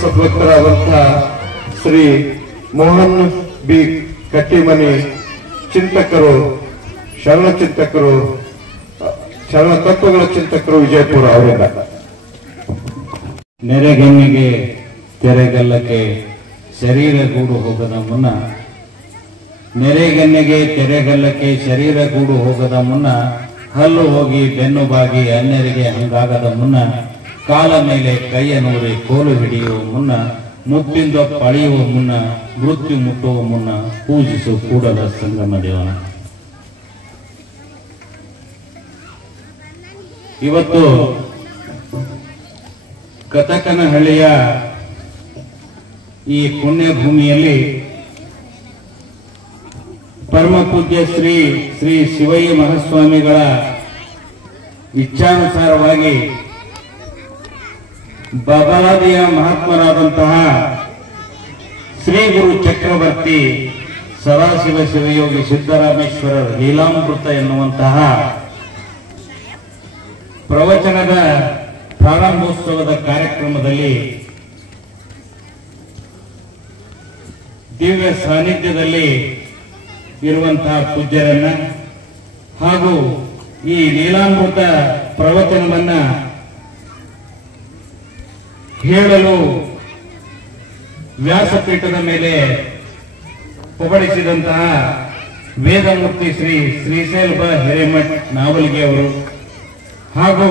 ಸದ್ಭಕ್ತರಾದಂತಹ Shri Mohan B Kattimani ಚಿಂತಕರು, ಶರಣ ಚಿಂತಕರು, ಶರಣ ತತ್ವಗಳ ಚಿಂತಕರು, ವಿಜಯಪುರ ಅವರಿಂದ. ನೆರೆಗಣ್ಣಿಗೆ ತೆರೆಗಲ್ಲಕ್ಕೆ ಶರೀರ ಗೂಡು ಹೋಗದ ಮುನ್ನ, ನೆರೆಗಣ್ಣಿಗೆ ತೆರೆಗಲ್ಲಕ್ಕೆ ಶರೀರ ಗೂಡು ಹೋಗದ ಮುನ್ನ, ಹಲ್ಲು ಹೋಗಿ ಬೆನ್ನು ಬಾಗಿ ಅನ್ಯರಿಗೆ ಹಂಗಾಗದ ಮುನ್ನ, ಕಾಲ ಮೇಲೆ ಕೈಯ ನೂರಿ ಕೋಲು ಹಿಡಿಯುವ ಮುನ್ನ, ಮುಪ್ಪಿಂದ ಪಳೆಯುವ ಮುನ್ನ, ಮೃತ್ಯು ಮುಟ್ಟುವ ಮುನ್ನ ಪೂಜಿಸು ಕೂಡಲ ಸಂಗಮ ದೇವನ. ಇವತ್ತು ಕತಕನಹಳ್ಳಿಯ ಈ ಪುಣ್ಯ ಭೂಮಿಯಲ್ಲಿ ಪರಮ ಪೂಜ್ಯ ಶ್ರೀ ಶ್ರೀ ಶಿವಯ್ಯ ಮಹಾಸ್ವಾಮಿಗಳ ಇಚ್ಛಾನುಸಾರವಾಗಿ ಬಬಲಾದಿಯ ಮಹಾತ್ಮರಾದಂತಹ ಶ್ರೀ ಗುರು ಚಕ್ರವರ್ತಿ ಸದಾಶಿವ ಶಿವಯೋಗಿ ಸಿದ್ದರಾಮೇಶ್ವರರ ಲೀಲಾಮೃತ ಎನ್ನುವಂತಹ ಪ್ರವಚನದ ಪ್ರಾರಂಭೋತ್ಸವದ ಕಾರ್ಯಕ್ರಮದಲ್ಲಿ ದಿವ್ಯ ಸಾನ್ನಿಧ್ಯದಲ್ಲಿ ಇರುವಂತಹ ಪೂಜ್ಯರನ್ನ ಹಾಗೂ ಈ ಲೀಲಾಮೃತ ಪ್ರವಚನವನ್ನ ಹೇಳಲು ವ್ಯಾಸಪೀಠದ ಮೇಲೆ ಪಬಡಿಸಿದಂತಹ ವೇದಮೂರ್ತಿ ಶ್ರೀ ಶ್ರೀಶೈಲ ಹಿರೇಮಠ್ ನಾವಲ್ಗಿ ಅವರು ಹಾಗೂ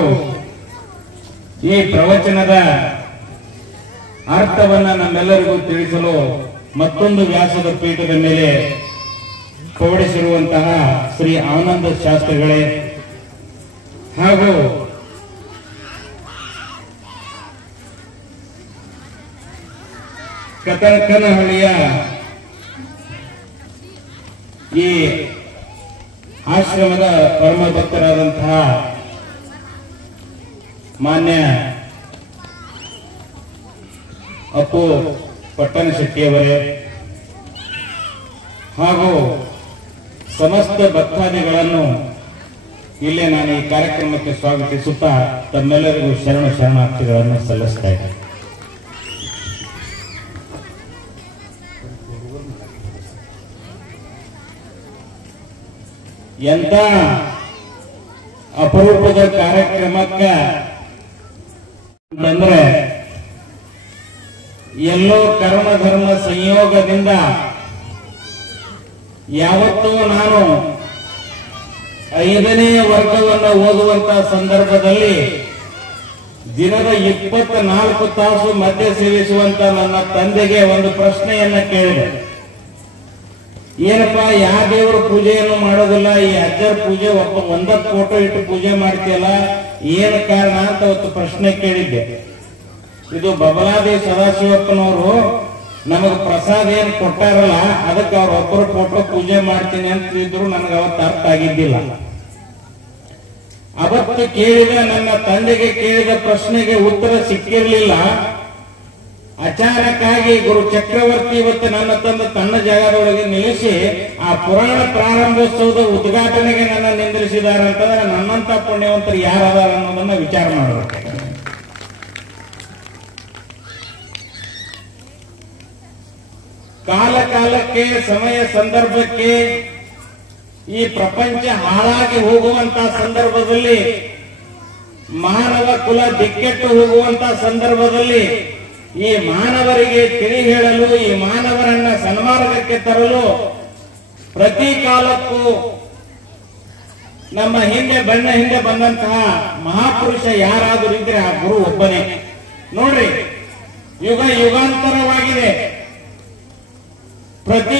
ಈ ಪ್ರವಚನದ ಅರ್ಥವನ್ನ ನಮ್ಮೆಲ್ಲರಿಗೂ ತಿಳಿಸಲು ಮತ್ತೊಂದು ವ್ಯಾಸದ ಪೀಠದ ಮೇಲೆ ಪಬಡಿಸಿರುವಂತಹ ಶ್ರೀ ಆನಂದ ಶಾಸ್ತ್ರಿಗಳೇ ಹಾಗೂ ಕತಕನಹಳ್ಳಿಯ ಈ ಆಶ್ರಮದ ಪರಮ ಭಕ್ತರಾದಂತಹ ಮಾನ್ಯ ಅಪ್ಪು ಪಟ್ಟಣಶೆಟ್ಟಿಯವರೇ ಹಾಗೂ ಸಮಸ್ತ ಭಕ್ತಾದಿಗಳನ್ನು ಇಲ್ಲೇ ನಾನು ಈ ಕಾರ್ಯಕ್ರಮಕ್ಕೆ ಸ್ವಾಗತಿಸುತ್ತಾ ತಮ್ಮೆಲ್ಲರಿಗೂ ಶರಣಾರ್ಥಿಗಳನ್ನು ಸಲ್ಲಿಸ್ತಾ ಇದ್ದೇನೆ. ಎಂತ ಅಪರೂಪದ ಕಾರ್ಯಕ್ರಮಕ್ಕ ಅಂತಂದ್ರೆ ಎಲ್ಲೋ ಕರ್ಮ ಧರ್ಮ ಸಂಯೋಗದಿಂದ ಯಾವತ್ತೂ ನಾನು 5ನೇ ವರ್ಗವನ್ನು ಓದುವಂತ ಸಂದರ್ಭದಲ್ಲಿ ದಿನದ 24 ತಾಸು ಮದ್ಯ ಸೇವಿಸುವಂತ ನನ್ನ ತಂದೆಗೆ ಒಂದು ಪ್ರಶ್ನೆಯನ್ನ ಕೇಳಿದೆ. ಏನಪ್ಪಾ, ಯಾವ ದೇವರ ಪೂಜೆಯನ್ನು ಮಾಡೋದಿಲ್ಲ, ಈ ಅಜ್ಜರ ಪೂಜೆ ಒಂದ ಫೋಟೋ ಇಟ್ಟು ಪೂಜೆ ಮಾಡ್ತೀಯಲ್ಲ, ಏನು ಕಾರಣ ಅಂತ ಅವತ್ತು ಪ್ರಶ್ನೆ ಕೇಳಿದ್ದೆ. ಇದು ಬಬಲಾದಿ ಸದಾಶಿವಪ್ಪನವರು ನಮಗ ಪ್ರಸಾದ ಏನ್ ಕೊಟ್ಟಾರಲ್ಲ, ಅದಕ್ಕೆ ಅವ್ರ ಒಬ್ಬರು ಫೋಟೋ ಪೂಜೆ ಮಾಡ್ತೀನಿ ಅಂತಿದ್ರು. ನನಗೆ ಅವತ್ತು ಅರ್ಥ ಆಗಿದ್ದಿಲ್ಲ. ಅವತ್ತು ಕೇಳಿದ ನನ್ನ ತಂದೆಗೆ ಕೇಳಿದ ಪ್ರಶ್ನೆಗೆ ಉತ್ತರ ಸಿಕ್ಕಿರ್ಲಿಲ್ಲ. ಅಚಾನಕ್ಕಾಗಿ ಗುರು ಚಕ್ರವರ್ತಿ ಇವತ್ತು ನನ್ನ ತಂದು ತನ್ನ ಜಾಗದೊಳಗೆ ನಿಲ್ಲಿಸಿ ಆ ಪುರಾಣ ಪ್ರಾರಂಭೋತ್ಸವದ ಉದ್ಘಾಟನೆಗೆ ನನ್ನ ನಿಂದ್ರಿಸಿದ್ದಾರೆ ಅಂತಂದ್ರೆ ನನ್ನಂತ ಪುಣ್ಯವಂತರು ಯಾರದಾರ ಅನ್ನೋದನ್ನ ವಿಚಾರ ಮಾಡಬೇಕು. ಕಾಲ ಕಾಲಕ್ಕೆ ಸಮಯ ಸಂದರ್ಭಕ್ಕೆ ಈ ಪ್ರಪಂಚ ಹಾಳಾಗಿ ಹೋಗುವಂತ ಸಂದರ್ಭದಲ್ಲಿ, ಮಾನವ ಕುಲ ದಿಕ್ಕೆಟ್ಟು ಹೋಗುವಂತ ಸಂದರ್ಭದಲ್ಲಿ ಈ ಮಾನವರಿಗೆ ತಿಳಿ ಹೇಳಲು, ಈ ಮಾನವರನ್ನ ಸನ್ಮಾರ್ಗಕ್ಕೆ ತರಲು ಪ್ರತಿ ಕಾಲಕ್ಕೂ ನಮ್ಮ ಹಿಂದೆ ಬಂದಂತಹ ಮಹಾಪುರುಷ ಯಾರಾದರೂ ಇದ್ರೆ ಆ ಗುರು ಒಬ್ಬನೇ. ನೋಡ್ರಿ, ಯುಗಾಂತರವಾಗಿದೆ. ಪ್ರತಿ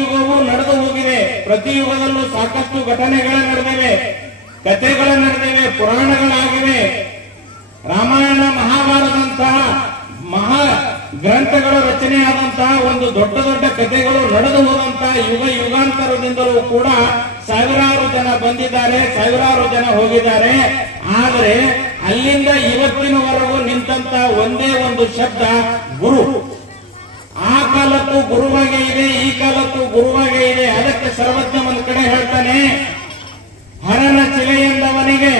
ಯುಗವೂ ನಡೆದು ಹೋಗಿದೆ. ಪ್ರತಿ ಯುಗದಲ್ಲೂ ಸಾಕಷ್ಟು ಘಟನೆಗಳು ನಡೆದಿವೆ, ಕಥೆಗಳು ನಡೆದಿವೆ, ಪುರಾಣಗಳಾಗಿವೆ. ರಾಮಾಯಣ ಮಹಾಭಾರತದಂತಹ ಮಹಾ ಗ್ರಂಥಗಳ ರಚನೆ ಆದಂತಹ ಒಂದು ದೊಡ್ಡ ದೊಡ್ಡ ಕಥೆಗಳು ನಡೆದು ಹೋದಂತಹ ಯುಗಾಂತರದಿಂದಲೂ ಕೂಡ ಸಾವಿರಾರು ಜನ ಬಂದಿದ್ದಾರೆ, ಸಾವಿರಾರು ಜನ ಹೋಗಿದ್ದಾರೆ. ಆದರೆ ಅಲ್ಲಿಂದ ಇವತ್ತಿನವರೆಗೂ ನಿಂತ ಒಂದೇ ಒಂದು ಶಬ್ದ ಗುರು. ಆ ಕಾಲಕ್ಕೂ ಗುರುವಾಗೇ ಇದೆ, ಈ ಕಾಲಕ್ಕೂ ಗುರುವಾಗೇ ಇದೆ. ಅದಕ್ಕೆ ಸರ್ವಜ್ಞ ಒಂದು ಕಡೆ ಹೇಳ್ತಾನೆ, ಹರನ ಚಿಲೆಯೆಂದವನಿಗೆ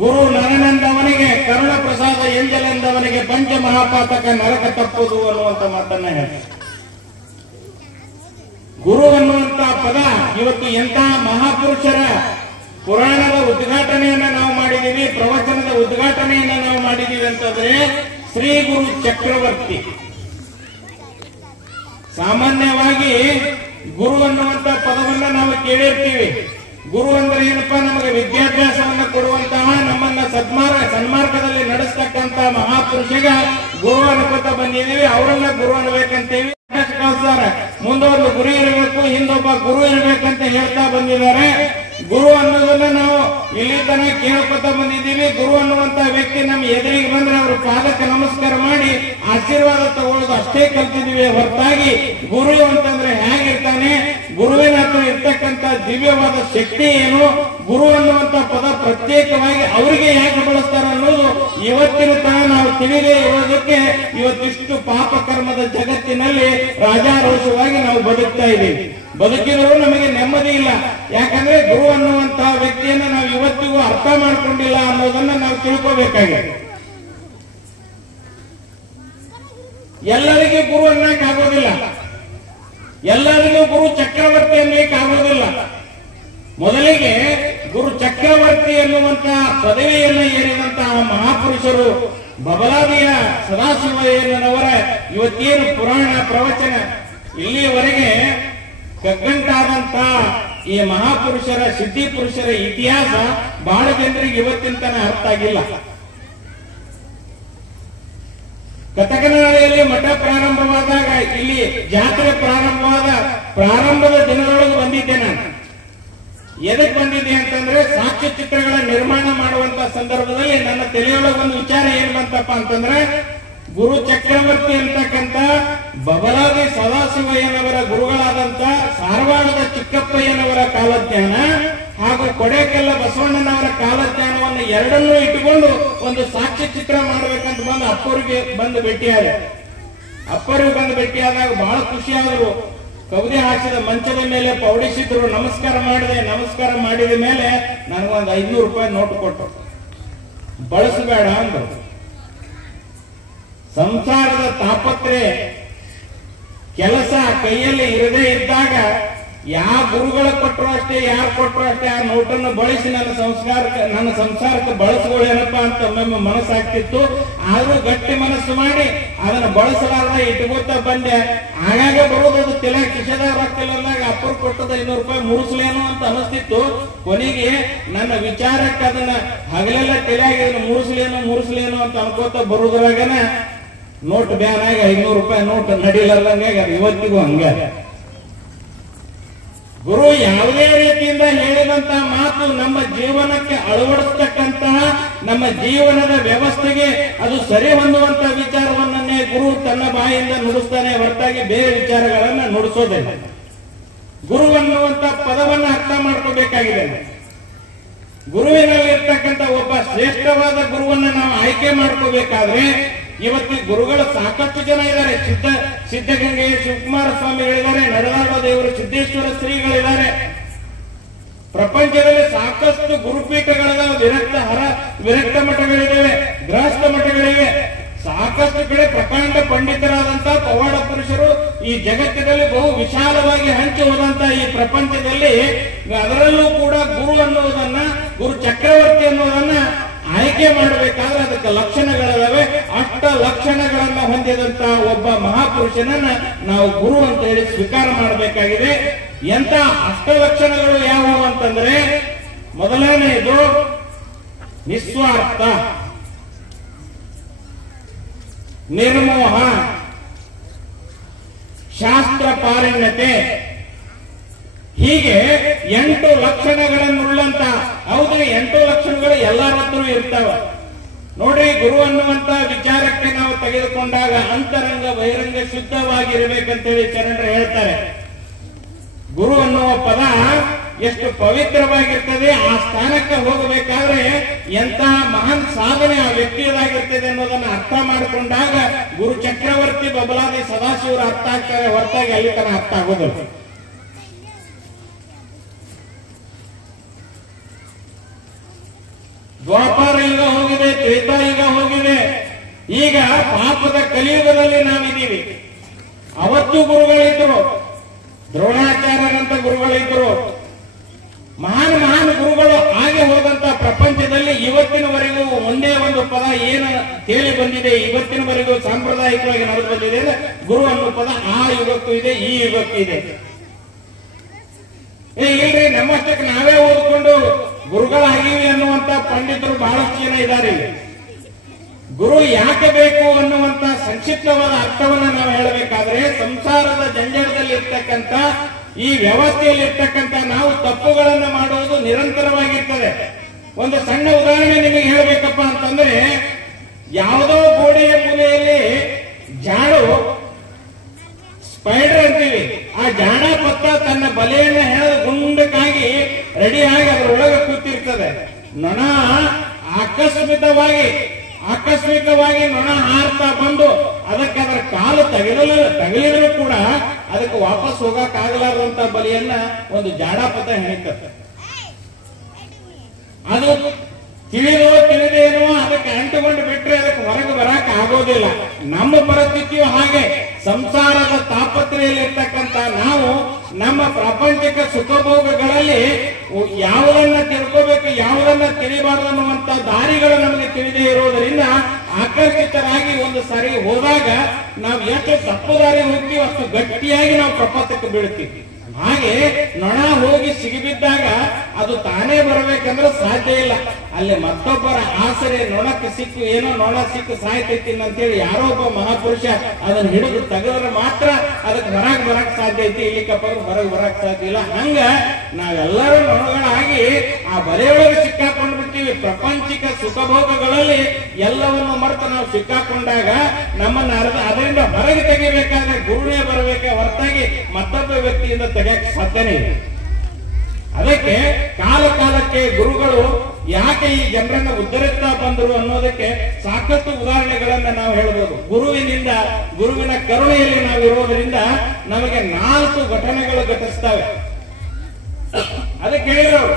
ಗುರು ನರನೆಂದವನಿಗೆ, ಕರುಣ ಪ್ರಸಾದ ಎಂಜಲೆಂದವನಿಗೆ ಪಂಚ ಪಂಚ ಮಹಾಪಾತಕ ನರಕ ತಪ್ಪುದು ಅನ್ನುವಂತ ಮಾತನ್ನ ಹೇಳ್ತಾರೆ. ಗುರು ಅನ್ನುವಂತ ಪದ ಇವತ್ತು ಎಂತ ಮಹಾಪುರುಷರ ಪುರಾಣದ ಉದ್ಘಾಟನೆಯನ್ನ ನಾವು ಮಾಡಿದೀವಿ, ಪ್ರವಚನದ ಉದ್ಘಾಟನೆಯನ್ನ ನಾವು ಮಾಡಿದೀವಿ ಅಂತಂದ್ರೆ ಶ್ರೀ ಗುರು ಚಕ್ರವರ್ತಿ. ಸಾಮಾನ್ಯವಾಗಿ ಗುರು ಅನ್ನುವಂತ ಪದವನ್ನ ನಾವು ಕೇಳಿರ್ತೀವಿ. ಗುರು ಅಂದ್ರೆ ಏನಪ್ಪಾ, ನಮಗೆ ವಿದ್ಯಾಭ್ಯಾಸವನ್ನು ಕೊಡುವಂತಹ, ನಮ್ಮನ್ನ ಸನ್ಮಾರ್ಗದಲ್ಲಿ ನಡೆಸ್ತಕ್ಕಂತ ಮಹಾಪುರುಷಗ ಗುರು ಅನ್ಕೋತ ಬಂದಿದ್ದೀವಿ. ಅವರನ್ನ ಗುರು ಅನ್ಬೇಕಂತೇವಿ. ಮುಂದೊಂದು ಗುರು ಇರಬೇಕು, ಹಿಂದೊಬ್ಬ ಗುರು ಇರಬೇಕಂತ ಹೇಳ್ತಾ ಬಂದಿದ್ದಾರೆ. ಗುರು ಅನ್ನೋದನ್ನ ನಾವು ಇಲ್ಲಿ ತನಕ ಕೇಳ್ಕೊತ ಬಂದಿದ್ದೀವಿ. ಗುರು ಅನ್ನುವಂತ ವ್ಯಕ್ತಿ ನಮ್ಮ ಎದುರಿಗೆ ಬಂದ್ರೆ ಅವ್ರ ಪಾದಕ್ಕೆ ನಮಸ್ಕಾರ ಮಾಡಿ ಆಶೀರ್ವಾದ ತಗೊಳ್ಳೋದು ಅಷ್ಟೇ ಕಲ್ತಿದ್ದೀವಿ ಹೊರತಾಗಿ ಗುರು ಅಂತಂದ್ರೆ ಹೇಗಿರ್ತಾನೆ, ಗುರುವಿನ ಹತ್ರ ಇರ್ತಕ್ಕಂಥ ದಿವ್ಯವಾದ ಶಕ್ತಿ ಏನು, ಗುರು ಅನ್ನುವಂತ ಪದ ಪ್ರತ್ಯೇಕವಾಗಿ ಅವರಿಗೆ ಯಾಕೆ ಬಳಸ್ತಾರ ಅನ್ನೋದು ಇವತ್ತಿನ ತನಕ ನಾವು ತಿಳಿದೇ ಇರೋದಕ್ಕೆ ಇವತ್ತಿಷ್ಟು ಪಾಪ ಕರ್ಮದ ಜಗತ್ತಿನಲ್ಲಿ ರಾಜಾರೋಷವಾಗಿ ನಾವು ಬದುಕ್ತಾ ಇದ್ದೀವಿ. ಬದುಕಿದರೂ ನಮಗೆ ನೆಮ್ಮದಿ ಇಲ್ಲ. ಯಾಕಂದ್ರೆ ಗುರು ಅನ್ನುವಂತಹ ವ್ಯಕ್ತಿಯನ್ನ ನಾವು ಇವತ್ತಿಗೂ ಅರ್ಥ ಮಾಡ್ಕೊಂಡಿಲ್ಲ ಅನ್ನೋದನ್ನ ನಾವು ತಿಳ್ಕೋಬೇಕಾಗಿದೆ. ಎಲ್ಲರಿಗೂ ಗುರು ಅನ್ನಕ್ಕಾಗೋದಿಲ್ಲ, ಎಲ್ಲರಿಗೂ ಗುರು ಚಕ್ರವರ್ತಿ ಅನ್ನಲಿಕ್ಕಾಗೋದಿಲ್ಲ. ಮೊದಲಿಗೆ ಗುರು ಚಕ್ರವರ್ತಿ ಎನ್ನುವಂತ ಪದವಿಯನ್ನು ಏರಿದಂತಹ ಮಹಾಪುರುಷರು ಬಬಲಾದಿಯ ಸದಾಶಿವಯ್ಯನವರ ಇವತ್ತೇನು ಪುರಾಣ ಪ್ರವಚನ ಇಲ್ಲಿಯವರೆಗೆ ಕಗ್ಗಂಟಾದಂತ ಈ ಮಹಾಪುರುಷರ ಸಿದ್ಧಿ ಪುರುಷರ ಇತಿಹಾಸ ಬಹಳ ಜನರಿಗೆ ಇವತ್ತಿನ ತನಕ ಅರ್ಥ ಆಗಿಲ್ಲ. ಕಥಕನಾಳೆಯಲ್ಲಿ ಮಠ ಪ್ರಾರಂಭವಾದಾಗ, ಇಲ್ಲಿ ಜಾತ್ರೆ ಪ್ರಾರಂಭದ ದಿನದೊಳಗೆ ಬಂದಿದ್ದೆ ನಾನು. ಎದಕ್ಕೆ ಬಂದಿದ್ದೆ ಅಂತಂದ್ರೆ ಸಾಕ್ಷ್ಯ ಚಿತ್ರಗಳ ನಿರ್ಮಾಣ ಮಾಡುವಂತ ಸಂದರ್ಭದಲ್ಲಿ ನನ್ನ ತಲೆಯೊಳಗೆ ಒಂದು ವಿಚಾರ ಏನ್ ಬಂತಪ್ಪ ಅಂತಂದ್ರೆ, ಗುರು ಚಕ್ರವರ್ತಿ ಅಂತಕ್ಕಂಥ ಬಬಲಾದಿ ಸದಾಶಿವಯ್ಯನವರ ಗುರುಗಳಾದಂತ ಸಾರವಾಡದ ಚಿಕ್ಕಪ್ಪಯ್ಯನವರ ಕಾಲಜ್ಞಾನ ಹಾಗೂ ಕೊಡೇಕಲ್ಲ ಬಸವಣ್ಣನವರ ಕಾಲಜ್ಞಾನವನ್ನು ಎರಡನ್ನೂ ಇಟ್ಟುಕೊಂಡು ಒಂದು ಸಾಕ್ಷ್ಯ ಚಿತ್ರ ಮಾಡಬೇಕಂತ ಬಂದು ಅಪ್ಪರಿಗೆ ಬಂದು ಭೇಟಿಯಾದ. ಅಪ್ಪರಿಗೆ ಬಂದು ಭೇಟಿಯಾದಾಗ ಬಹಳ ಖುಷಿಯಾದರು. ಕವಿದೆ ಹಾಕಿದ ಮಂಚದ ಮೇಲೆ ಪೌಡಿಸಿದ್ರು. ನಮಸ್ಕಾರ ಮಾಡಿದೆ. ನಮಸ್ಕಾರ ಮಾಡಿದ ಮೇಲೆ ನನಗೊಂದು 500 ರೂಪಾಯಿ ನೋಟ್ ಕೊಟ್ಟರು. ಬಳಸಬೇಡ ಅಂದ್ರು. ಸಂಸಾರದ ತಾಪತ್ರೆ ಕೆಲಸ ಕೈಯಲ್ಲಿ ಇರದೇ ಇದ್ದಾಗ ಯಾವ ಗುರುಗಳ ಕೊಟ್ಟರು ಅಷ್ಟೇ, ಯಾರು ಕೊಟ್ಟರು ಅಷ್ಟೇ ಆ ನೋಟನ್ನು ಬಳಸಿ ನನ್ನ ಸಂಸಾರಕ್ಕೆ ಬಳಸ್ಕೊಳ್ಳೇನಪ್ಪ ಅಂತ ಒಮ್ಮೊಮ್ಮೆ ಮನಸ್ಸಾಗ್ತಿತ್ತು. ಆದ್ರೂ ಗಟ್ಟಿ ಮನಸ್ಸು ಮಾಡಿ ಅದನ್ನ ಬಳಸಲಾರ್ದ ಇಟ್ಕೋತಾ ಬಂದೆ. ಆಗಾಗ ಬರೋದು ತಲೆ ಕಿಶೆದಾಗ ರೊಕ್ಕದಾಗ ಅಪ್ಪರು ಕೊಟ್ಟದ 500 ರೂಪಾಯಿ ಮುರಿಸ್ಲೇನು ಅಂತ ಅನಿಸ್ತಿತ್ತು. ಕೊನೆಗೆ ನನ್ನ ವಿಚಾರಕ್ಕೆ ಅದನ್ನ ಹಗಲೆಲ್ಲ ತಲೆಯಾಗಿ ಮುರಿಸ್ಲೇನು ಅಂತ ಅನ್ಕೋತಾ ಬರುದ್ರಾಗನ ನೋಟ್ ಬ್ಯಾನ್ ಆಗಿ 500 ರೂಪಾಯಿ ನೋಟ್ ನಡಿಲಂಗೆ ಇವತ್ತಿಗೂ ಹಂಗೆ. ಗುರು ಯಾವುದೇ ರೀತಿಯಿಂದ ಹೇಳಿದಂತ ಮಾತು ನಮ್ಮ ಜೀವನಕ್ಕೆ ಅಳವಡಿಸ್ತಕ್ಕಂತಹ, ನಮ್ಮ ಜೀವನದ ವ್ಯವಸ್ಥೆಗೆ ಅದು ಸರಿ ಹೊಂದುವಂತ ವಿಚಾರವನ್ನೇ ಗುರು ತನ್ನ ಬಾಯಿಂದ ನುಡಿಸ್ತಾನೆ ಹೊರತಾಗಿ ಬೇರೆ ವಿಚಾರಗಳನ್ನ ನುಡಿಸೋದಿಲ್ಲ. ಗುರು ಅನ್ನುವಂತ ಪದವನ್ನ ಅರ್ಥ ಮಾಡ್ಕೋಬೇಕಾಗಿದೆ. ಗುರುವಿನಲ್ಲಿರ್ತಕ್ಕಂಥ ಒಬ್ಬ ಶ್ರೇಷ್ಠವಾದ ಗುರುವನ್ನ ನಾವು ಆಯ್ಕೆ ಮಾಡ್ಕೋಬೇಕಾದ್ರೆ ಇವತ್ತು ಗುರುಗಳು ಸಾಕಷ್ಟು ಜನ ಇದ್ದಾರೆ. ಸಿದ್ಧಗಂಗೆಯ ಶಿವಕುಮಾರ ಸ್ವಾಮಿಗಳಿದ್ದಾರೆ, ನಡೆದಾಡುವ ದೇವರು ಸಿದ್ದೇಶ್ವರ ಶ್ರೀಗಳಿದ್ದಾರೆ. ಪ್ರಪಂಚದಲ್ಲಿ ಸಾಕಷ್ಟು ಗುರುಪೀಠಗಳಿದಾವೆ. ವಿರಕ್ತ ಮಠಗಳಿವೆ, ಗೃಹಸ್ಥ ಮಠಗಳಿವೆ. ಸಾಕಷ್ಟು ಕಡೆ ಪ್ರಕಾಂಡ ಪಂಡಿತರಾದಂತ ಪವಾಡ ಪುರುಷರು ಈ ಜಗತ್ತಿನಲ್ಲಿ ಬಹು ವಿಶಾಲವಾಗಿ ಹಂಚಿ ಹೋದಂತ ಈ ಪ್ರಪಂಚದಲ್ಲಿ ಅದರಲ್ಲೂ ಕೂಡ ಗುರು ಅನ್ನುವುದನ್ನ, ಗುರು ಚಕ್ರವರ್ತಿ ಅನ್ನುವುದನ್ನ ಆಯ್ಕೆ ಮಾಡಬೇಕಾದ್ರೆ ಅದಕ್ಕೆ ಲಕ್ಷಣಗಳಿದಾವೆ. ಅಷ್ಟ ಲಕ್ಷಣಗಳನ್ನ ಹೊಂದಿದಂತ ಒಬ್ಬ ಮಹಾಪುರುಷನನ್ನ ನಾವು ಗುರು ಅಂತ ಹೇಳಿ ಸ್ವೀಕಾರ ಮಾಡಬೇಕಾಗಿದೆ. ಎಂತ ಅಷ್ಟ ಲಕ್ಷಣಗಳು ಯಾವುವು ಅಂತಂದ್ರೆ, ಮೊದಲನೆಯದು ನಿಸ್ವಾರ್ಥ, ನಿರ್ಮೋಹ, ಶಾಸ್ತ್ರ ಪಾರಣ್ಯತೆ, ಹೀಗೆ 8 ಲಕ್ಷಣಗಳನ್ನುಳ್ಳಂತ. ಹೌದು, 8 ಲಕ್ಷಣಗಳು ಎಲ್ಲರ ಹತ್ರ ಇರ್ತಾವ. ನೋಡಿ, ಗುರು ಅನ್ನುವಂತ ವಿಚಾರಕ್ಕೆ ನಾವು ತೆಗೆದುಕೊಂಡಾಗ ಅಂತರಂಗ ಬಹಿರಂಗ ಶುದ್ಧವಾಗಿರ್ಬೇಕಂತೇಳಿ ಶರಣರು ಹೇಳ್ತಾರೆ. ಗುರು ಅನ್ನುವ ಪದ ಎಷ್ಟು ಪವಿತ್ರವಾಗಿರ್ತದೆ. ಆ ಸ್ಥಾನಕ್ಕೆ ಹೋಗಬೇಕಾದ್ರೆ ಎಂತಹ ಮಹಾನ್ ಸಾಧನೆ ಆ ವ್ಯಕ್ತಿಯದಾಗಿರ್ತದೆ ಅನ್ನೋದನ್ನ ಅರ್ಥ ಮಾಡಿಕೊಂಡಾಗ ಗುರು ಚಕ್ರವರ್ತಿ ಬಬಲಾದಿ ಸದಾಶಿವರು ಅರ್ಥ ಆಗ್ತಾರೆ ಹೊರತಾಗಿ ಅಲ್ಲಿ ತನಕ ಅರ್ಥ ಆಗೋದಿಲ್ಲ. ದ್ವಾಪರ ಯುಗ ಹೋಗಿದೆ, ತ್ರೇತಾಯುಗ ಹೋಗಿದೆ. ಈಗ ಪಾಪದ ಕಲಿಯುಗದಲ್ಲಿ ನಾವಿದ್ದೀವಿ. ಅವತ್ತು ಗುರುಗಳಿದ್ರು, ದ್ರೋಣಾಚಾರ್ಯರಂತ ಗುರುಗಳಿದ್ರು, ಮಹಾನ್ ಮಹಾನ್ ಗುರುಗಳು ಹಾಗೆ ಹೋದಂತ ಪ್ರಪಂಚದಲ್ಲಿ ಇವತ್ತಿನವರೆಗೂ ಒಂದೇ ಒಂದು ಪದ ಏನು ಕೇಳಿ ಬಂದಿದೆ, ಇವತ್ತಿನವರೆಗೂ ಸಾಂಪ್ರದಾಯಿಕವಾಗಿ ನಡೆದು ಬಂದಿದೆ ಅಂದ್ರೆ ಗುರು ಅನ್ನೋ ಪದ ಆ ಯುಗಕ್ಕೂ ಇದೆ, ಈ ಯುಗಕ್ಕೂ ಇದೆ. ಇಲ್ರಿ ನಮ್ಮಷ್ಟಕ್ಕೆ ನಾವೇ ಓದ್ಕೊಂಡು ಗುರುಗಳಾಗಿವಿ ಅನ್ನುವಂತ ಪಂಡಿತರು ಬಹಳಷ್ಟು ಜನ ಇದ್ದಾರೆ. ಗುರು ಯಾಕೆ ಬೇಕು ಅನ್ನುವಂತ ಸಂಕ್ಷಿಪ್ತವಾದ ಅರ್ಥವನ್ನ ನಾವು ಹೇಳಬೇಕಾದ್ರೆ, ಸಂಸಾರದ ಜಂಜಡದಲ್ಲಿ ಇರ್ತಕ್ಕಂಥ ಈ ವ್ಯವಸ್ಥೆಯಲ್ಲಿ ಇರ್ತಕ್ಕಂಥ ನಾವು ತಪ್ಪುಗಳನ್ನು ಮಾಡುವುದು ನಿರಂತರವಾಗಿರ್ತದೆ. ಒಂದು ಸಣ್ಣ ಉದಾಹರಣೆ ನಿಮಗೆ ಹೇಳಬೇಕಪ್ಪ ಅಂತಂದ್ರೆ, ಯಾವುದೋ ಗೋಡೆಯ ಮೂಲೆಯಲ್ಲಿ ಜಾಡು ಸ್ಪೈಡರ್ ಅಂತೀವಿ, ಆ ಜಾಣ ಪತ್ತ ತನ್ನ ಬಲೆಯನ್ನ ಹೆಣೆದು ಗುಂಡಕ್ಕಾಗಿ ರೆಡಿಯಾಗಿ ಅದರೊಳಗೆ ಕೂತಿರ್ತದೆ. ನೊಣ ಆಕಸ್ಮಿಕವಾಗಿ ನೊಣ ಹಾರ್ತಾ ಬಂದು ಅದಕ್ಕೆ ಅದರ ಕಾಲು ತಗಲಿದ್ರು ಕೂಡ ಅದಕ್ಕೆ ವಾಪಸ್ ಹೋಗಕ್ ಆಗಲಾರದಂತ ಬಲಿಯನ್ನ ಒಂದು ಜಾಡಪದ ಹೆಣಿಕತ್ತೆ. ಅದು ತಿಳಿದೇನೋ ಅದಕ್ಕೆ ಅಂಟುಕೊಂಡು ಬಿಟ್ರೆ ಅದಕ್ಕೆ ಹೊರಗೆ ಬರಕ್ ಆಗೋದಿಲ್ಲ. ನಮ್ಮ ಪರಿಸ್ಥಿತಿಯು ಹಾಗೆ. ಸಂಸಾರದ ತಾಪತ್ರೆಯಲ್ಲಿರ್ತಕ್ಕಂಥ ನಾವು ನಮ್ಮ ಪ್ರಾಪಂಚಿಕ ಸುಖಭೋಗಗಳಲ್ಲಿ ಯಾವುದನ್ನ ತಿಳ್ಕೋಬೇಕು, ಯಾವುದನ್ನ ತಿಳಿಬಾರದು ಅನ್ನುವಂತ ದಾರಿಗಳು ನಮಗೆ ತಿಳಿದೇ ಇರುವುದರಿಂದ ಆಕರ್ಷಿತರಾಗಿ ಒಂದು ಸಾರಿ ಹೋದಾಗ ನಾವು ಎಷ್ಟು ತಪ್ಪು ದಾರಿ ಹೋಗ್ತೀವಿ ಅಷ್ಟು ಗಟ್ಟಿಯಾಗಿ ನಾವು ಪ್ರಪಂಚಕ್ಕೆ ಬೀಳ್ತೀವಿ. ಹಾಗೆ ನೊಣ ಹೋಗಿ ಸಿಗಿಬಿದ್ದಾಗ ಅದು ತಾನೇ ಬರಬೇಕಂದ್ರೆ ಸಾಧ್ಯ ಇಲ್ಲ. ಅಲ್ಲಿ ಮತ್ತೊಬ್ಬರ ಆಸರೆ ನೊಣಕ್ಕೆ ಸಿಕ್ಕು, ಏನೋ ನೊಣ ಸಿಕ್ಕು ಸಾಯ್ತೈತಿ ಅಂತೇಳಿ ಯಾರೋ ಒಬ್ಬ ಮಹಾಪುರುಷ ಅದನ್ನ ಹಿಡಿದು ತೆಗೆದ್ರೆ ಮಾತ್ರ ಅದಕ್ಕೆ ಹೊರಗೆ ಬರಕ್ ಸಾಧ್ಯ ಐತಿ, ಇಲ್ಲಿಕಪ್ಪ ಹೊರಗೆ ಬರಕ್ ಸಾಧ್ಯ ಇಲ್ಲ. ಹಂಗ ನಾವೆಲ್ಲರೂ ನೊಣಗಳಾಗಿ ಆ ಬಲೆಯೊಳಗೆ ಸಿಕ್ಕಾಕೊಂಡು ಬಿಡ್ತೀವಿ. ಪ್ರಪಂಚಿಕ ಸುಖಭೋಗಗಳಲ್ಲಿ ಎಲ್ಲವನ್ನು ಮರೆತು ನಾವು ಸಿಕ್ಕಾಕೊಂಡಾಗ ನಮ್ಮನ್ನ ಅದರಿಂದ ಹೊರಗೆ ತೆಗಿಬೇಕಾದ್ರೆ ಗುರುನೇ ಬರಬೇಕೆ ಹೊರತಾಗಿ ಮತ್ತೊಬ್ಬ ವ್ಯಕ್ತಿಯಿಂದ ತೆಗೆಯಕ್ಕೆ ಸಾಧ್ಯನೇ ಇಲ್ಲ. ಅದಕ್ಕೆ ಕಾಲಕ್ಕೆ ಗುರುಗಳು ಯಾಕೆ ಈ ಜನರನ್ನ ಉದ್ಧರಿಸ್ತಾ ಬಂದರು ಅನ್ನೋದಕ್ಕೆ ಸಾಕಷ್ಟು ಉದಾಹರಣೆಗಳನ್ನ ನಾವು ಹೇಳಬಹುದು. ಗುರುವಿನ ಕರುಣೆಯಲ್ಲಿ ನಾವು ಇರೋದ್ರಿಂದ ನಮಗೆ 4 ಘಟನೆಗಳು ಘಟಿಸ್ತವೆ. ಅದಕ್ಕೆ ಹೇಳಿದ್ರು,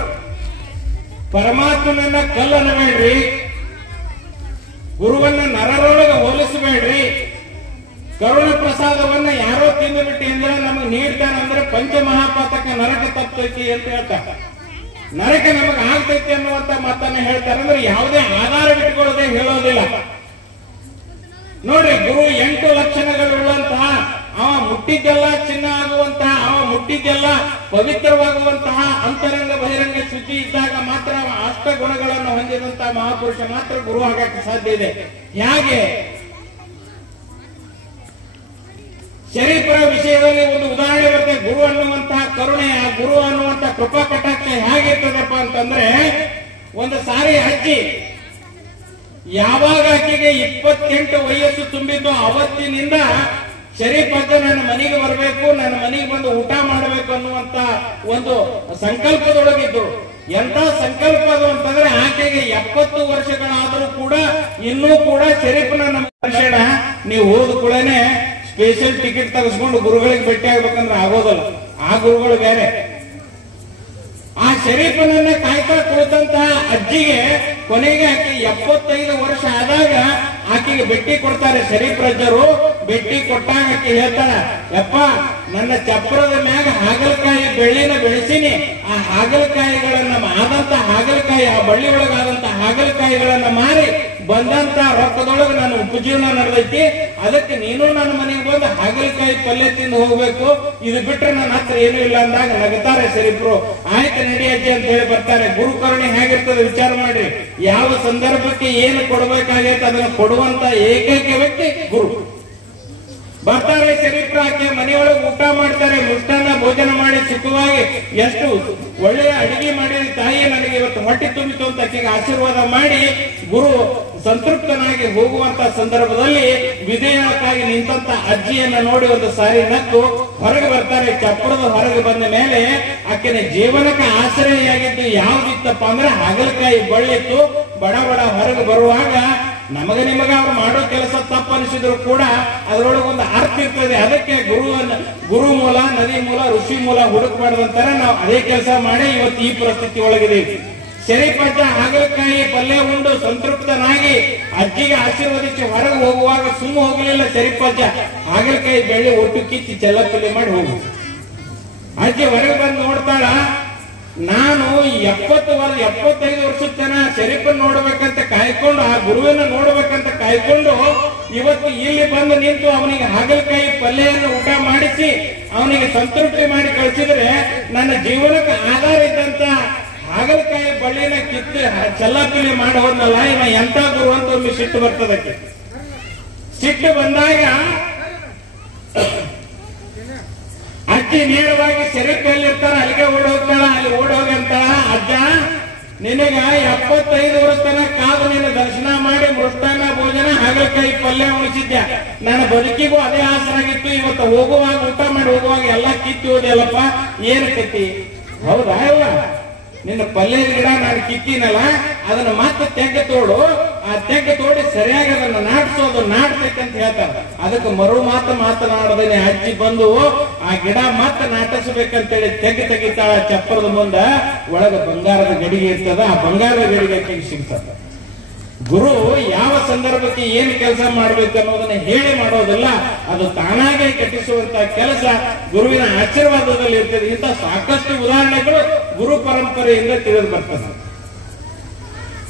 ಪರಮಾತ್ಮನನ್ನ ಕಲ್ಲನ್ನಬೇಡ್ರಿ, ಗುರುವನ್ನ ನರರೊಳಗೆ ಹೋಲಿಸಬೇಡ್ರಿ, ಕರುಣ ಪ್ರಸಾದವನ್ನ ಯಾರೋ ತಿಂದುಬಿಟ್ಟು ಅಂದ್ರೆ ನಮಗೆ ನೀಡ್ತಾನೆ ಅಂದ್ರೆ ಪಂಚಮಹಾಪಾತಕ ನರಕ ತಪ್ಪೈತಿ ಅಂತ ಹೇಳ್ತಾರೆ. ನರಕ ನಮಗೆ ಆಗ್ತೈತಿ ಅನ್ನುವಂತ ಮಾತನ್ನ ಹೇಳ್ತಾರೆ. ಅಂದ್ರೆ ಯಾವುದೇ ಆಧಾರ ಬಿಟ್ಟುಕೊಳ್ಳದೆ ಹೇಳೋದಿಲ್ಲ. ನೋಡ್ರಿ, ಗುರು 8 ಲಕ್ಷಣಗಳುಳ್ಳಂತಹ, ಅವ ಮುಟ್ಟಿದ್ದೆಲ್ಲ ಚಿನ್ನ ಆಗುವಂತಹ, ಅವ ಮುಟ್ಟಿದ್ದೆಲ್ಲ ಪವಿತ್ರವಾಗುವಂತಹ ಅಂತರಂಗ ಬಹಿರಂಗ ಶುಚಿ ಇದ್ದಾಗ ಮಾತ್ರ ಅವ ಅಷ್ಟ ಗುಣಗಳನ್ನು ಹೊಂದಿದಂತಹ ಮಹಾಪುರುಷ ಮಾತ್ರ ಗುರು ಆಗಕ್ಕೆ ಸಾಧ್ಯ ಇದೆ. ಹೇಗೆ ಶರೀಫರ ವಿಷಯದಲ್ಲಿ ಒಂದು ಉದಾಹರಣೆ ಬರುತ್ತೆ. ಗುರು ಅನ್ನುವಂತಹ ಕರುಣೆ, ಆ ಗುರು ಅನ್ನುವಂತಹ ಕೃಪಾ ಕಟಾಕ್ಷ ಹೇಗಿರ್ತದಪ್ಪ ಅಂತಂದ್ರೆ, ಒಂದು ಸಾರಿ ಅಜ್ಜಿ ಯಾವಾಗ ಆಕೆಗೆ 28 ವಯಸ್ಸು ತುಂಬಿದ್ದು ಅವತ್ತಿನಿಂದ ಶರೀಫ್ ಅಜ್ಜ ನನ್ನ ಮನೆಗೆ ಬರಬೇಕು, ನನ್ನ ಮನೆಗೆ ಬಂದು ಊಟ ಮಾಡಬೇಕು ಅನ್ನುವಂತ ಒಂದು ಸಂಕಲ್ಪದೊಳಗಿದ್ದು. ಎಂತ ಸಂಕಲ್ಪ ಅದು ಅಂತಂದ್ರೆ, ಆಕೆಗೆ 70 ವರ್ಷಗಳಾದರೂ ಕೂಡ ಇನ್ನೂ ಕೂಡ ಶರೀಫ್ನ ನಮ್ಮ ದರ್ಶನ ನೀವು ಹೋದ ಕೂಡನೆ ಸ್ಪೆಷಲ್ ಟಿಕೆಟ್ ತೆಗೆಸ್ಕೊಂಡು ಗುರುಗಳಿಗೆ ಭೇಟಿ ಆಗ್ಬೇಕಂದ್ರೆ ಆಗೋದಲ್ಲ. ಆ ಗುರುಗಳು ಬೇರೆ. ಆ ಶರೀಫನನ್ನ ಕಾಯ್ತಾ ಕುಳಿತಂತಹ ಅಜ್ಜಿಗೆ ಕೊನೆಗೆ ಆಕೆ 75 ವರ್ಷ ಆದಾಗ ಆಕೆಗೆ ಭೇಟಿ ಕೊಡ್ತಾರೆ ಶರೀಫ್ ರಜ್ಜರು. ಭೇಟಿ ಕೊಟ್ಟಾಗ ಆಕೆ ಹೇಳ್ತಾಳ, ಯಪ್ಪ ನನ್ನ ಚಪ್ರದ ಮ್ಯಾಗ ಹಾಗಲಕಾಯಿ ಬೆಳ್ಳಿನ ಬೆಳೆಸಿನಿ, ಆ ಹಾಗಲಕಾಯಿಗಳನ್ನ ಆದಂತ ಹಾಗಲಕಾಯಿ, ಆ ಬಳ್ಳಿ ಒಳಗಾದಂತ ಹಾಗಲಕಾಯಿಗಳನ್ನ ಮಾರಿ ಬಂದಂತ ರೊಕ್ಕದೊಳಗೆ ನಾನು ಉಪಜೀವನ ನಡೆದೈತಿ. ಅದಕ್ಕೆ ನೀನು ನನ್ನ ಮನೆಗೆ ಬಂದು ಹಾಗಲಕಾಯಿ ಪಲ್ಯ ತಿಂದು ಹೋಗ್ಬೇಕು, ಇದು ಬಿಟ್ರೆ ನನ್ನ ಹತ್ರ ಏನು ಇಲ್ಲ ಅಂದಾಗ ನಗುತ್ತಾರೆ ಶರೀಫರು. ಆಯ್ತು ನಡಿ ಅಜ್ಜಿ ಅಂತ ಹೇಳಿ ಬರ್ತಾರೆ. ಗುರು ಕರುಣೆ ಹೇಗಿರ್ತದೆ ವಿಚಾರ ಮಾಡ್ರಿ. ಯಾವ ಸಂದರ್ಭಕ್ಕೆ ಏನು ಕೊಡಬೇಕಾಗೈತೆ ಅದನ್ನ ಕೊಡುವಂತ ಏಕೈಕ ವ್ಯಕ್ತಿ ಗುರು. ಬರ್ತಾರೆ ಶರೀಫ್ರ, ಆಕೆ ಮನೆಯೊಳಗೆ ಊಟ ಮಾಡ್ತಾರೆ, ಮುಷ್ಟಾನ್ನ ಭೋಜನ ಮಾಡಿ ಸುಖವಾಗಿ ಎಷ್ಟು ಒಳ್ಳೆಯ ಅಡಿಗೆ ಮಾಡಿದ ತಾಯಿ ನನಗೆ ಇವತ್ತು ಹೊಟ್ಟೆ ತುಂಬಿತು ಅಂತ ಆಕೆಗೆ ಆಶೀರ್ವಾದ ಮಾಡಿ ಗುರು ಸಂತೃಪ್ತನಾಗಿ ಹೋಗುವಂತ ಸಂದರ್ಭದಲ್ಲಿ ವಿಧೇಯಕ್ಕಾಗಿ ನಿಂತಂತ ಅಜ್ಜಿಯನ್ನ ನೋಡಿ ಒಂದು ಸಾರಿ ನಕ್ಕು ಹೊರಗೆ ಬರ್ತಾರೆ. ಚಪ್ಪರದ ಹೊರಗೆ ಬಂದ ಮೇಲೆ ಆಕೆನ ಜೀವನಕ್ಕೆ ಆಶ್ರಯಿಯಾಗಿದ್ದು ಯಾವ್ದಿತ್ತಪ್ಪ ಅಂದ್ರೆ ಹಾಗಲಕಾಯಿ ಬಳ್ಳಿತ್ತು. ಬಡ ಹೊರಗೆ ಬರುವಾಗ ನಮಗ ನಿಮಗ ಅವ್ರು ಮಾಡೋ ಕೆಲಸ ತಪ್ಪು ಅನಿಸಿದ್ರು ಕೂಡ ಅದರೊಳಗೆ ಒಂದು ಅರ್ಥ ಇರ್ತದೆ. ಅದಕ್ಕೆ ಗುರು ಮೂಲ, ನದಿ ಮೂಲ, ಋಷಿ ಮೂಲ ಹುಡುಕ್ಬಾರ್ದಂತಾರೆ. ನಾವು ಅದೇ ಕೆಲಸ ಮಾಡಿ ಇವತ್ತು ಈ ಪರಿಸ್ಥಿತಿ ಒಳಗಿದ್ದೀವಿ. ಶರೀಫಜ್ಜ ಹಾಗಲಕಾಯಿ ಪಲ್ಯ ಉಂಡು ಸಂತೃಪ್ತನಾಗಿ ಅಜ್ಜಿಗೆ ಆಶೀರ್ವದಿಸಿ ಹೊರಗೆ ಹೋಗುವಾಗ ಸುಮ್ಮ ಹೋಗಲಿಲ್ಲ. ಶರೀಫಜ್ಜ ಹಾಗಲಕಾಯಿ ಬೆಳ್ಳಿ ಒಟ್ಟು ಕಿಚ್ಚಿ ಚೆಲ್ಲಪಲ್ಲಿ ಮಾಡಿ ಹೋಗು. ಅಜ್ಜಿ ಹೊರಗೆ ಬಂದು ನೋಡ್ತಾಳ, ನಾನು 75 ವರ್ಷದ ತನ ಶರೀಫನ್ ನೋಡ್ಬೇಕಂತ ಕಾಯ್ಕೊಂಡು, ಆ ಗುರುವಿನ ನೋಡ್ಬೇಕಂತ ಕಾಯ್ಕೊಂಡು ಇವತ್ತು ಇಲ್ಲಿ ಬಂದು ನಿಂತು ಅವನಿಗೆ ಹಾಗಲಕಾಯಿ ಪಲ್ಯವನ್ನು ಊಟ ಮಾಡಿಸಿ ಅವನಿಗೆ ಸಂತೃಪ್ತಿ ಮಾಡಿ ಕಳಿಸಿದ್ರೆ ನನ್ನ ಜೀವನಕ್ಕೆ ಆಧಾರ ಇದ್ದಂತ ಹಾಗಲಕಾಯಿ ಬಳ್ಳಿನ ಕಿತ್ತು ಚೆಲ್ಲಾಪಿಲ್ಲಿ ಮಾಡಿ ಹೋದ್ನಲ್ಲ, ಇವ ಎಂತ ಗುರು ಅಂತ ಒಮ್ಮೆ ಸಿಟ್ಟು ಬರ್ತದಕ್ಕೆ. ಸಿಟ್ಟು ಬಂದಾಗ ಅಜ್ಜಿ ನೇರವಾಗಿ ಶರೀಫ್ ಎಲ್ಲಿರ್ತಾರ ಅಲ್ಲಿಗೆ ಓಡಿ ಹೋಗ್ತಾಳ. ಅಲ್ಲಿ ಓಡಿ ಹೋಗಂತಾಳ, ಅಜ್ಜ ನಿನಗ 75 ವರ್ಷ ತನಕ ಕಾದು ನಿನ್ನ ದರ್ಶನ ಮಾಡಿ ಮೃಷ್ಟಾನ್ನ ಭೋಜನ ಹಾಗಲಕಾಯಿ ಪಲ್ಯ ಉಳಿಸಿದ್ಯ. ನನ್ನ ಬದುಕಿಗೂ ಅದೇ ಆಸರಾಗಿತ್ತು. ಇವತ್ತು ಹೋಗುವಾಗ ಊಟ ಮಾಡಿ ಹೋಗುವಾಗ ಎಲ್ಲಾ ಕಿತ್ತಿ ಹೋದೆಯಲ್ಲಪ್ಪ, ಏನ್ ಕತ್ತಿ? ಹೌದಾ ಇವ ನಿನ್ನ ಪಲ್ಯದ ಗಿಡ ನಾನು ಕಿತ್ತಿನಲ್ಲ, ಅದನ್ನ ಮತ್ತೆ ತೆಗ್ಗ ತೋಡು, ಆ ತೆಗ್ಗ ತೋಡಿ ಸರಿಯಾಗಿ ಅದನ್ನ ನಾಟಿಸೋದು ನಾಟ್ಬೇಕಂತ ಹೇಳ್ತಾರೆ. ಅದಕ್ಕೆ ಮರು ಮಾತನಾಡದೇನೆ ಅಜ್ಜಿ ಬಂದು ಆ ಗಿಡ ಮತ್ತೆ ನಾಟಿಸ್ಬೇಕಂತೇಳಿ ತೆಗಿತಾಳ. ಚಪ್ಪರದ ಮುಂದ ಒಳಗ ಬಂಗಾರದ ಗಡಿಗೆ ಇರ್ತದ, ಆ ಬಂಗಾರದ ಗಡಿಗೆ ಆಕೆಗೆ ಸಿಗ್ತದ. ಗುರು ಯಾವ ಸಂದರ್ಭಕ್ಕೆ ಏನು ಕೆಲಸ ಮಾಡ್ಬೇಕು ಅನ್ನೋದನ್ನ ಹೇಳಿ ಮಾಡೋದಲ್ಲ, ಅದು ತಾನಾಗೆ ಕಟ್ಟಿಸುವಂತ ಕೆಲಸ ಗುರುವಿನ ಆಶೀರ್ವಾದದಲ್ಲಿ ಇರ್ತದೆ. ಇಂಥ ಸಾಕಷ್ಟು ಉದಾಹರಣೆಗಳು ಗುರು ಪರಂಪರೆಯಿಂದ ತಿಳಿದು ಬರ್ತದೆ.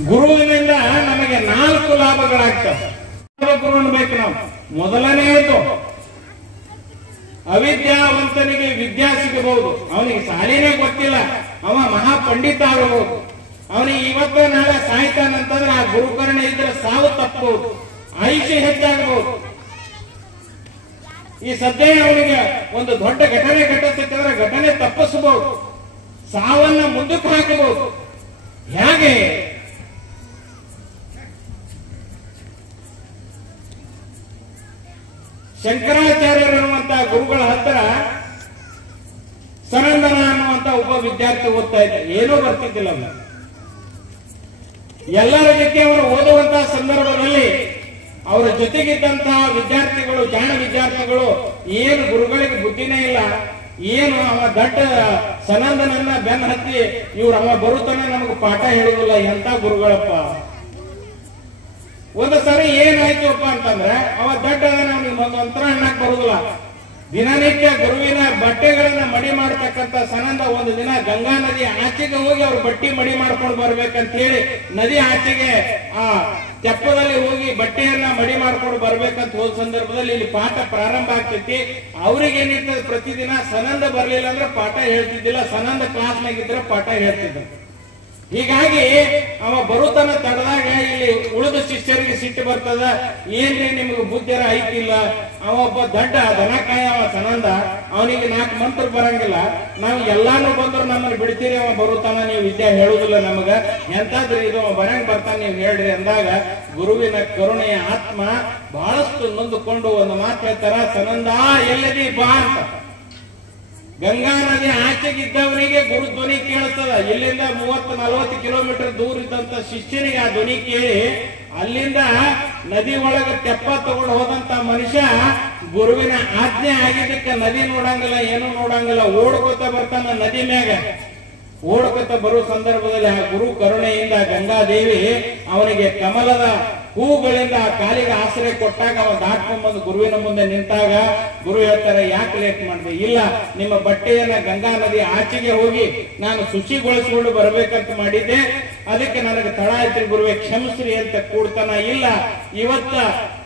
ಗುರುವಿನಿಂದ ನಮಗೆ 4 ಲಾಭಗಳಾಗ್ತವೆ. ಗುರು ಅನ್ಬೇಕು ನಾವು. ಮೊದಲನೆಯದು, ಅವಿದ್ಯಾವಂತನಿಗೆ ವಿದ್ಯಾ ಸಿಗಬಹುದು. ಅವನಿಗೆ ಶಾಲೆನೇ ಗೊತ್ತಿಲ್ಲ, ಅವ ಮಹಾಪಂಡಿತ ಆಗಬಹುದು. ಅವನಿಗೆ ಇವತ್ತ ನಾಳೆ ಸಾಯ್ತಾನಂತಂದ್ರೆ ಆ ಗುರುಕರಣೆ ಇದ್ರೆ ಸಾವು ತಪ್ಪಬಹುದು, ಆಯುಷ್ಯ ಹೆಚ್ಚಾಗಬಹುದು. ಈ ಸದ್ಯ ಅವನಿಗೆ ಒಂದು ದೊಡ್ಡ ಘಟನೆ ಘಟಿಸಿದ್ರೆ ಘಟನೆ ತಪ್ಪಿಸಬಹುದು, ಸಾವನ್ನ ಮುಂದಕ್ಕೆ ಹಾಕಬಹುದು. ಹೇಗೆ? ಶಂಕರಾಚಾರ್ಯರನ್ನುವಂತ ಗುರುಗಳ ಹತ್ರ ಸನಂದನ ಅನ್ನುವಂತ ಒಬ್ಬ ವಿದ್ಯಾರ್ಥಿ ಓದ್ತಾ ಇದ್ದ. ಏನೂ ಬರ್ತಿದ್ದಿಲ್ಲ ಅವನು. ಎಲ್ಲರ ಜೊತೆ ಅವರು ಓದುವಂತಹ ಸಂದರ್ಭದಲ್ಲಿ ಅವರ ಜೊತೆಗಿದ್ದಂತಹ ವಿದ್ಯಾರ್ಥಿಗಳು, ಜಾಣ ವಿದ್ಯಾರ್ಥಿಗಳು, ಏನು ಗುರುಗಳಿಗೆ ಬುದ್ಧಿನೇ ಇಲ್ಲ, ಏನು ಅವ ದಡ್ಡ ಸನಂದನನ್ನ ಬೆನ್ನ ಹತ್ತಿ ಇವ್ರು ಅವ ಬರುತ್ತಾನೆ ನಮಗೆ ಪಾಠ ಹೇಳುದಿಲ್ಲ, ಎಂತ ಗುರುಗಳಪ್ಪ. ಒಂದು ಸರಿ ಏನಾಯ್ತುಪ್ಪ ಅಂತಂದ್ರೆ ಅವ ದಡ್ಡ ಅವನಿಗೆ ಒಂದು ಅಂತರ ಅನ್ನಕ್ ಬರುದಿಲ್ಲ. ದಿನನಿತ್ಯ ಗುರುವಿನ ಬಟ್ಟೆಗಳನ್ನ ಮಡಿ ಮಾಡತಕ್ಕಂತ ಸನಂದ ಒಂದು ದಿನ ಗಂಗಾ ನದಿ ಆಚೆಗೆ ಹೋಗಿ ಅವ್ರ ಬಟ್ಟೆ ಮಡಿ ಮಾಡ್ಕೊಂಡು ಬರ್ಬೇಕಂತ ಹೇಳಿ ನದಿ ಆಚೆಗೆ ಆ ತೆಪ್ಪದಲ್ಲಿ ಹೋಗಿ ಬಟ್ಟೆಯನ್ನ ಮಡಿ ಮಾಡ್ಕೊಂಡು ಬರ್ಬೇಕಂತ ಹೋದ ಸಂದರ್ಭದಲ್ಲಿ ಇಲ್ಲಿ ಪಾಠ ಪ್ರಾರಂಭ ಆಗ್ತೈತಿ. ಅವ್ರಿಗೆ ಏನಿರ್ತದೆ, ಪ್ರತಿದಿನ ಸನಂದ ಬರ್ಲಿಲ್ಲ ಅಂದ್ರೆ ಪಾಠ ಹೇಳ್ತಿದ್ದಿಲ್ಲ, ಸನಂದ ಕ್ಲಾಸ್ನಾಗಿದ್ರೆ ಪಾಠ ಹೇಳ್ತಿದ್ದ. ಹೀಗಾಗಿ ಅವ ಬರುತ್ತಾನ ತಡದಾಗ ಇಲ್ಲಿ ಉಳಿದ ಶಿಷ್ಯರಿಗೆ ಸಿಟ್ಟು ಬರ್ತದ. ಏನ್ರಿ ನಿಮ್ಗೆ ಬುದ್ಧಿರ ಐತಿಲ್ಲ, ಅವ ಒಬ್ಬ ದಡ್ಡ ದನಕಾಯ ಅವ ಸನಂದ, ಅವನಿಗೆ 4 ಮಂತ್ರ ಬರಂಗಿಲ್ಲ, ನಾವು ಎಲ್ಲಾನು ಬಂದ್ರು ನಮ್ಮನ್ನು ಬಿಡ್ತೀರಿ, ಅವ ಬರುತ್ತಾನ, ನೀವು ವಿದ್ಯೆ ಹೇಳುದಿಲ್ಲ ನಮಗ, ಎಂತಾದ್ರಿ ಇದು ಅವ ಬರಂಗ್ ಬರ್ತಾನ ನೀವು ಹೇಳ್ರಿ ಅಂದಾಗ ಗುರುವಿನ ಕರುಣೆಯ ಆತ್ಮ ಬಹಳಷ್ಟು ನೊಂದುಕೊಂಡು ಒಂದು ಮಾತು ಹೇಳ್ತಾರ, ಸನಂದ ಎಲ್ಲದಿ ಬಾ ಅಂತ. ಗಂಗಾ ನದಿ ಆಚೆಗಿದ್ದವನಿಗೆ ಗುರು ಧ್ವನಿ ಕೇಳಿಸ್ತದ. ಇಲ್ಲಿಂದ 30-40 ಕಿಲೋಮೀಟರ್ ದೂರ ಇದ್ದಂತ ಶಿಷ್ಯನಿಗೆ ಆ ಧ್ವನಿ ಕೇಳಿ ಅಲ್ಲಿಂದ ನದಿ ಒಳಗೆ ತೆಪ್ಪ ತಗೊಂಡು ಹೋದಂತ ಮನುಷ್ಯ ಗುರುವಿನ ಆಜ್ಞೆ ಆಗಿದ್ದಕ್ಕೆ ನದಿ ನೋಡಂಗಿಲ್ಲ, ಏನು ನೋಡಂಗಿಲ್ಲ, ಓಡ್ಕೋತ ಬರ್ತಾನ ನದಿ ಮ್ಯಾಗ. ಓಡ್ಕೋತ ಬರುವ ಸಂದರ್ಭದಲ್ಲಿ ಆ ಗುರು ಕರುಣೆಯಿಂದ ಗಂಗಾದೇವಿ ಅವನಿಗೆ ಕಮಲದ ಹೂಗಳಿಂದ ಆ ಕಾಲಿಗೆ ಆಶ್ರಯ ಕೊಟ್ಟಾಗ ಅವ ದಾಟ್ಕೊಂಡ್ಬಂದು ಗುರುವಿನ ಮುಂದೆ ನಿಂತಾಗ ಗುರು ಹೇಳ್ತಾರೆ, ಯಾಕೆ ಲೇಟ್ ಮಾಡಿದೆ? ಇಲ್ಲ, ನಿಮ್ಮ ಬಟ್ಟೆಯನ್ನ ಗಂಗಾ ನದಿ ಆಚೆಗೆ ಹೋಗಿ ನಾನು ಶುಚಿಗೊಳಿಸಿಕೊಂಡು ಬರ್ಬೇಕಂತ ಮಾಡಿದ್ದೆ, ಅದಕ್ಕೆ ನನಗೆ ತಡ ಆಯ್ತು ಗುರುವೆ, ಕ್ಷಮಿಸ್ರಿ ಅಂತ ಕೂಡ್ತಾನ. ಇಲ್ಲ, ಇವತ್ತ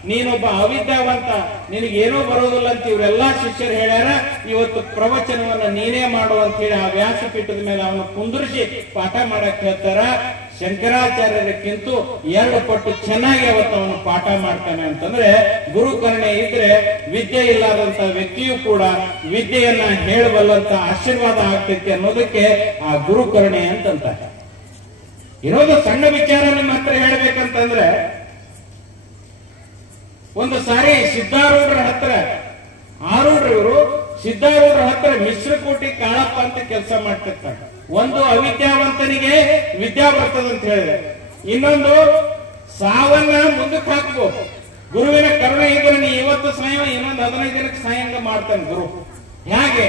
ನೀನೊಬ್ಬ ಅವಿದ್ಯಾವಂತ, ನಿನಗೇನೋ ಬರೋದಿಲ್ಲ ಅಂತ ಇವರೆಲ್ಲಾ ಶಿಷ್ಯರು ಹೇಳ್ಯಾರ, ಇವತ್ತು ಪ್ರವಚನವನ್ನ ನೀನೇ ಮಾಡು ಅಂತ ಹೇಳಿ ಆ ವ್ಯಾಸಪೀಠದ ಮೇಲೆ ಅವನು ಕುಂದಿರಿಸಿ ಪಾಠ ಮಾಡಕ್ ಹೇಳ್ತಾರ. ಶಂಕರಾಚಾರ್ಯರಕ್ಕಿಂತ 2 ಪಟ್ಟು ಚೆನ್ನಾಗಿ ಅವತ್ತು ಅವನು ಪಾಠ ಮಾಡ್ತಾನೆ. ಅಂತಂದ್ರೆ ಗುರು ಕರುಣೆ ಇದ್ರೆ ವಿದ್ಯೆ ಇಲ್ಲದಂತ ವ್ಯಕ್ತಿಯು ಕೂಡ ವಿದ್ಯೆಯನ್ನ ಹೇಳಬಲ್ಲಂತ ಆಶೀರ್ವಾದ ಆಗ್ತೈತಿ ಅನ್ನೋದಕ್ಕೆ ಆ ಗುರು ಕರುಣೆ ಅಂತಂತಾರೆ. ಇನ್ನೊಂದು ಸಣ್ಣ ವಿಚಾರ ನಿಮ್ಮ ಹತ್ರ ಹೇಳ್ಬೇಕಂತಂದ್ರೆ, ಒಂದು ಸಾರಿ ಸಿದ್ಧಾರೂಢರ ಹತ್ರ ಆರೂಢರು ಸಿದ್ಧಾರೂಢರ ಹತ್ರ ಮಿಶ್ರಕೋಟಿ ಕಾಳಪ್ಪ ಅಂತ ಕೆಲಸ ಮಾಡ್ತಿರ್ತಾರೆ. ಒಂದು ಅವಿದ್ಯಾವಂತನಿಗೆ ವಿದ್ಯಾ ಬರ್ತದಂತ ಹೇಳಿದೆ, ಇನ್ನೊಂದು ಸಾವನ್ನ ಮುಂದಕ್ಕೆ ಹಾಕ್ಬೋದು. ಗುರುವಿನ ಕರುಣೆ ಇದ್ರೆ ನೀ ಇವತ್ತು ಸಾಯ ಇನ್ನೊಂದು 15 ದಿನಕ್ಕೆ ಸಾಯಂಗ ಮಾಡ್ತಾನೆ ಗುರು. ಹೇಗೆ?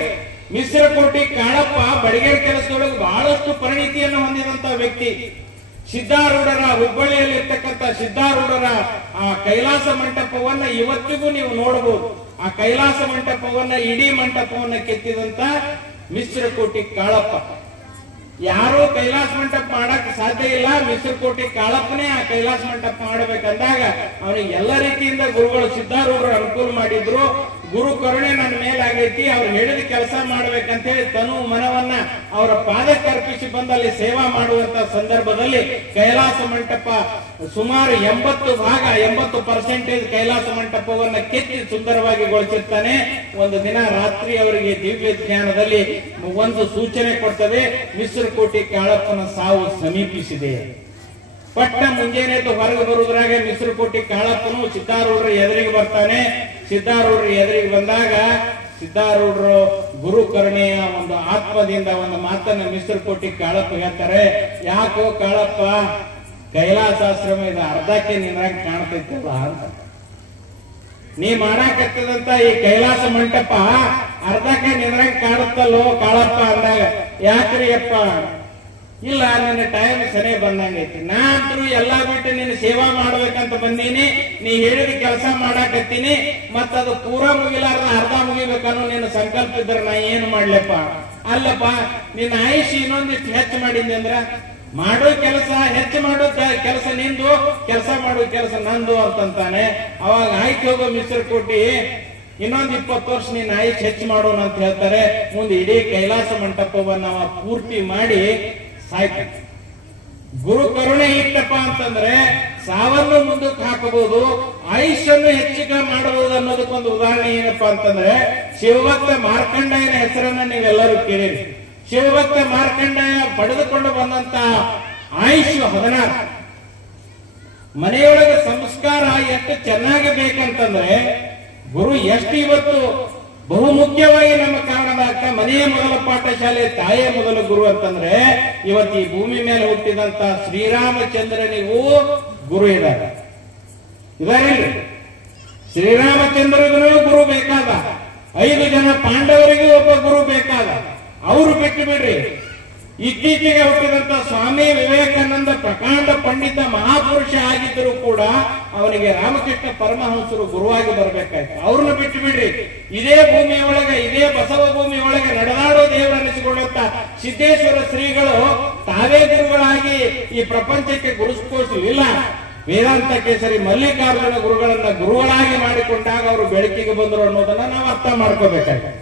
ಮಿಶ್ರಕೋಟಿ ಕಾಳಪ್ಪ ಬಡಿಗೇರ್ ಕೆಲಸದೊಳಗೆ ಬಹಳಷ್ಟು ಪರಿಣಿತಿಯನ್ನು ಹೊಂದಿದಂತ ವ್ಯಕ್ತಿ. ಸಿದ್ಧಾರೂಢರ ಹುಬ್ಬಳ್ಳಿಯಲ್ಲಿರ್ತಕ್ಕಂಥ ಸಿದ್ಧಾರೂಢರ ಆ ಕೈಲಾಸ ಮಂಟಪವನ್ನ ಇವತ್ತಿಗೂ ನೀವು ನೋಡಬಹುದು. ಆ ಕೈಲಾಸ ಮಂಟಪವನ್ನ ಇಡೀ ಮಂಟಪವನ್ನ ಕೆತ್ತಿದಂತ ಮಿಶ್ರಕೋಟಿ ಕಾಳಪ್ಪ. ಯಾರು ಕೈಲಾಸ ಮಂಟಪ ಮಾಡಕ್ ಸಾಧ್ಯ ಇಲ್ಲ, ಮಿಶ್ರಕೋಟಿ ಕಾಳಪ್ಪನೇ ಆ ಕೈಲಾಸ ಮಂಟಪ ಮಾಡಬೇಕಂದಾಗ ಅವನಿಗೆ ಎಲ್ಲ ರೀತಿಯಿಂದ ಗುರುಗಳು ಸಿದ್ಧಾರೂಢರು ಅನುಕೂಲ ಮಾಡಿದ್ರು. ಗುರು ಕರುಣೆ ನನ್ನ ಮೇಲಾಗೈತಿ, ಅವ್ರು ಹೇಳಿದ ಕೆಲಸ ಮಾಡ್ಬೇಕಂತ ಹೇಳಿ ತನು ಮನವನ್ನ ಅವರ ಪಾದಕ್ಕೆ ಅರ್ಪಿಸಿ ಬಂದಲ್ಲಿ ಸೇವಾ ಮಾಡುವಂತ ಸಂದರ್ಭದಲ್ಲಿ ಕೈಲಾಸ ಮಂಟಪ ಸುಮಾರು 80% ಕೈಲಾಸ ಮಂಟಪವನ್ನ ಕೆತ್ತಿ ಸುಂದರವಾಗಿ ಗೊಳಿಸಿರ್ತಾನೆ. ಒಂದು ದಿನ ರಾತ್ರಿ ಅವರಿಗೆ ದಿವ್ಯ ಜ್ಞಾನದಲ್ಲಿ ಒಂದು ಸೂಚನೆ ಕೊಡ್ತದೆ, ಮಿಶ್ರಕೋಟಿ ಕಾಳಪ್ಪನ ಸಾವು ಸಮೀಪಿಸಿದೆ. ಪಟ್ಟ ಮುಂಜಾನೆ ಹೊರಗೆ ಬರುವುದ್ರಾಗ ಮಿಶ್ರಕೋಟಿ ಕಾಳಪ್ಪನು ಸಿದ್ಧಾರೂಢರ ಎದುರಿಗೆ ಬರ್ತಾನೆ. ಸಿದ್ಧಾರೂಢರ ಎದುರಿಗೆ ಬಂದಾಗ ಸಿದ್ಧಾರೂಢರು ಗುರು ಕರುಣೆಯ ಒಂದು ಆತ್ಮದಿಂದ ಒಂದು ಮಾತನ್ನ ಮಿಶ್ರಕೋಟಿ ಕಾಳಪ್ಪ ಹೇಳ್ತಾರೆ, ಯಾಕೋ ಕಾಳಪ್ಪ ಕೈಲಾಸಾಶ್ರಮ ಇದು ಅರ್ಧಕ್ಕೆ ನಿನ್ರಾಗ ಕಾಣ್ತೈತಲ್ಲ ಅಂತ. ನೀ ಮಾಡಾಕತ್ತದಂತ ಈ ಕೈಲಾಸ ಮಂಟಪ ಅರ್ಧಕ್ಕೆ ನಿನ್ರಾಗ ಕಾಣುತ್ತಲ್ಲೋ ಕಾಳಪ್ಪ ಅಂದಾಗ, ಯಾಕ್ರಿ ಅಪ್ಪ? ಇಲ್ಲ, ನನ್ನ ಟೈಮ್ ಸರಿ ಬಂದಂಗೈತಿ, ನಾ ಅಂತೂ ಎಲ್ಲಾ ಬಿಟ್ಟು ನಿನ್ನ ಸೇವಾ ಮಾಡ್ಬೇಕಂತ ಬಂದೀನಿ, ನೀ ಹೇಳಿದ ಕೆಲಸ ಮಾಡಾಕತ್ತೀನಿ, ಮತ್ತದು ಪೂರಾ ಮುಗಿಲಾರ್ದ ಅರ್ಧ ಮುಗಿಬೇಕನ್ನೋ ನಿನ್ನ ಸಂಕಲ್ಪ ಇದ್ರೆ ನಾ ಏನು ಮಾಡ್ಲಪ್ಪ? ಅಲ್ಲಪ್ಪ, ನಿನ್ನ ಆಯುಷ್ ಇನ್ನೊಂದಿಷ್ಟು ಹೆಚ್ಚು ಮಾಡಿದ್ನಿ ಅಂದ್ರ ಮಾಡೋ ಕೆಲಸ ಹೆಚ್ಚು ಮಾಡೋ ಕೆಲಸ ನಿಂದು, ಕೆಲಸ ಮಾಡೋ ಕೆಲಸ ನಂದು ಅಂತಂತಾನೆ. ಅವಾಗ ಆಯ್ತು ಹೋಗೋ ಮಿಶ್ರಕೋಟಿ, ಇನ್ನೊಂದು 20 ವರ್ಷ ನೀನ್ ಆಯುಷ್ ಹೆಚ್ಚು ಮಾಡೋಣ ಅಂತ ಹೇಳ್ತಾರೆ. ಮುಂದೆ ಇಡೀ ಕೈಲಾಸ ಮಂಟಪವನ್ನ ಪೂರ್ತಿ ಮಾಡಿ ಸಾಯ್ತು. ಗುರು ಕರುಣೆ ಇತ್ತಪ್ಪ ಅಂತಂದ್ರೆ ಸಾವನ್ನು ಮುಂದಕ್ಕೆ ಹಾಕಬಹುದು, ಆಯುಷನ್ನು ಹೆಚ್ಚಿಗೆ ಮಾಡಬಹುದು ಅನ್ನೋದಕ್ಕೊಂದು ಉದಾಹರಣೆ ಏನಪ್ಪಾ ಅಂತಂದ್ರೆ, ಶಿವಭಕ್ತ ಮಾರ್ಕಂಡೇಯನ ಹೆಸರನ್ನ ನೀವೆಲ್ಲರೂ ಕೇಳಿರಿ. ಶಿವಭಕ್ತ ಮಾರ್ಕಂಡೇಯ ಪಡೆದುಕೊಂಡು ಬಂದಂತ ಆಯುಷ್ 16. ಮನೆಯೊಳಗೆ ಸಂಸ್ಕಾರ ಎಷ್ಟು ಚೆನ್ನಾಗಿ ಬೇಕಂತಂದ್ರೆ ಗುರು ಎಷ್ಟು ಇವತ್ತು ಬಹುಮುಖ್ಯವಾಗಿ ನಮ್ಮ ಕಾರಣದಾಕ ಮನೆಯ ಮೊದಲ ಪಾಠಶಾಲೆ, ತಾಯಿಯ ಮೊದಲ ಗುರು ಅಂತಂದ್ರೆ ಇವತ್ತು ಈ ಭೂಮಿ ಮೇಲೆ ಹುಟ್ಟಿದಂತ ಶ್ರೀರಾಮಚಂದ್ರನಿಗೂ ಗುರು ಇದ್ದಾರೆ. ಶ್ರೀರಾಮಚಂದ್ರನಿಗೂ ಗುರು ಬೇಕಾದ, 5 ಜನ ಪಾಂಡವರಿಗೂ ಒಬ್ಬ ಗುರು ಬೇಕಾದ. ಅವರು ಬಿಟ್ಟು ಬಿಡ್ರಿ, ಇತ್ತೀಚೆಗೆ ಹುಟ್ಟಿದಂತ ಸ್ವಾಮಿ ವಿವೇಕಾನಂದ ಪ್ರಕಾಂಡ ಪಂಡಿತ ಮಹಾಪುರುಷ ಆಗಿದ್ದರೂ ಕೂಡ ಅವನಿಗೆ ರಾಮಕೃಷ್ಣ ಪರಮಹಂಸರು ಗುರುವಾಗಿ ಬರಬೇಕಾಯ್ತು. ಅವ್ರನ್ನ ಬಿಟ್ಟು ಬಿಡ್ರಿ, ಇದೇ ಭೂಮಿಯ ಒಳಗೆ, ಇದೇ ಬಸವ ಭೂಮಿ ಒಳಗೆ ನಡೆದಾಡೋ ದೇವರನ್ನಿಸಿಕೊಳ್ಳುವಂತ ಸಿದ್ದೇಶ್ವರ ಶ್ರೀಗಳು ತಾವೇ ಗುರುಗಳಾಗಿ ಈ ಪ್ರಪಂಚಕ್ಕೆ ಗುರುಸ್ಕೋಸಲಿಲ್ಲ. ವೇದಾಂತ ಕೇಸರಿ ಮಲ್ಲಿಕಾರ್ಜುನ ಗುರುಗಳನ್ನ ಗುರುಗಳಾಗಿ ಮಾಡಿಕೊಂಡಾಗ ಅವರು ಬೆಳಕಿಗೆ ಬಂದರು ಅನ್ನೋದನ್ನ ನಾವು ಅರ್ಥ ಮಾಡ್ಕೋಬೇಕಾಗಿದೆ.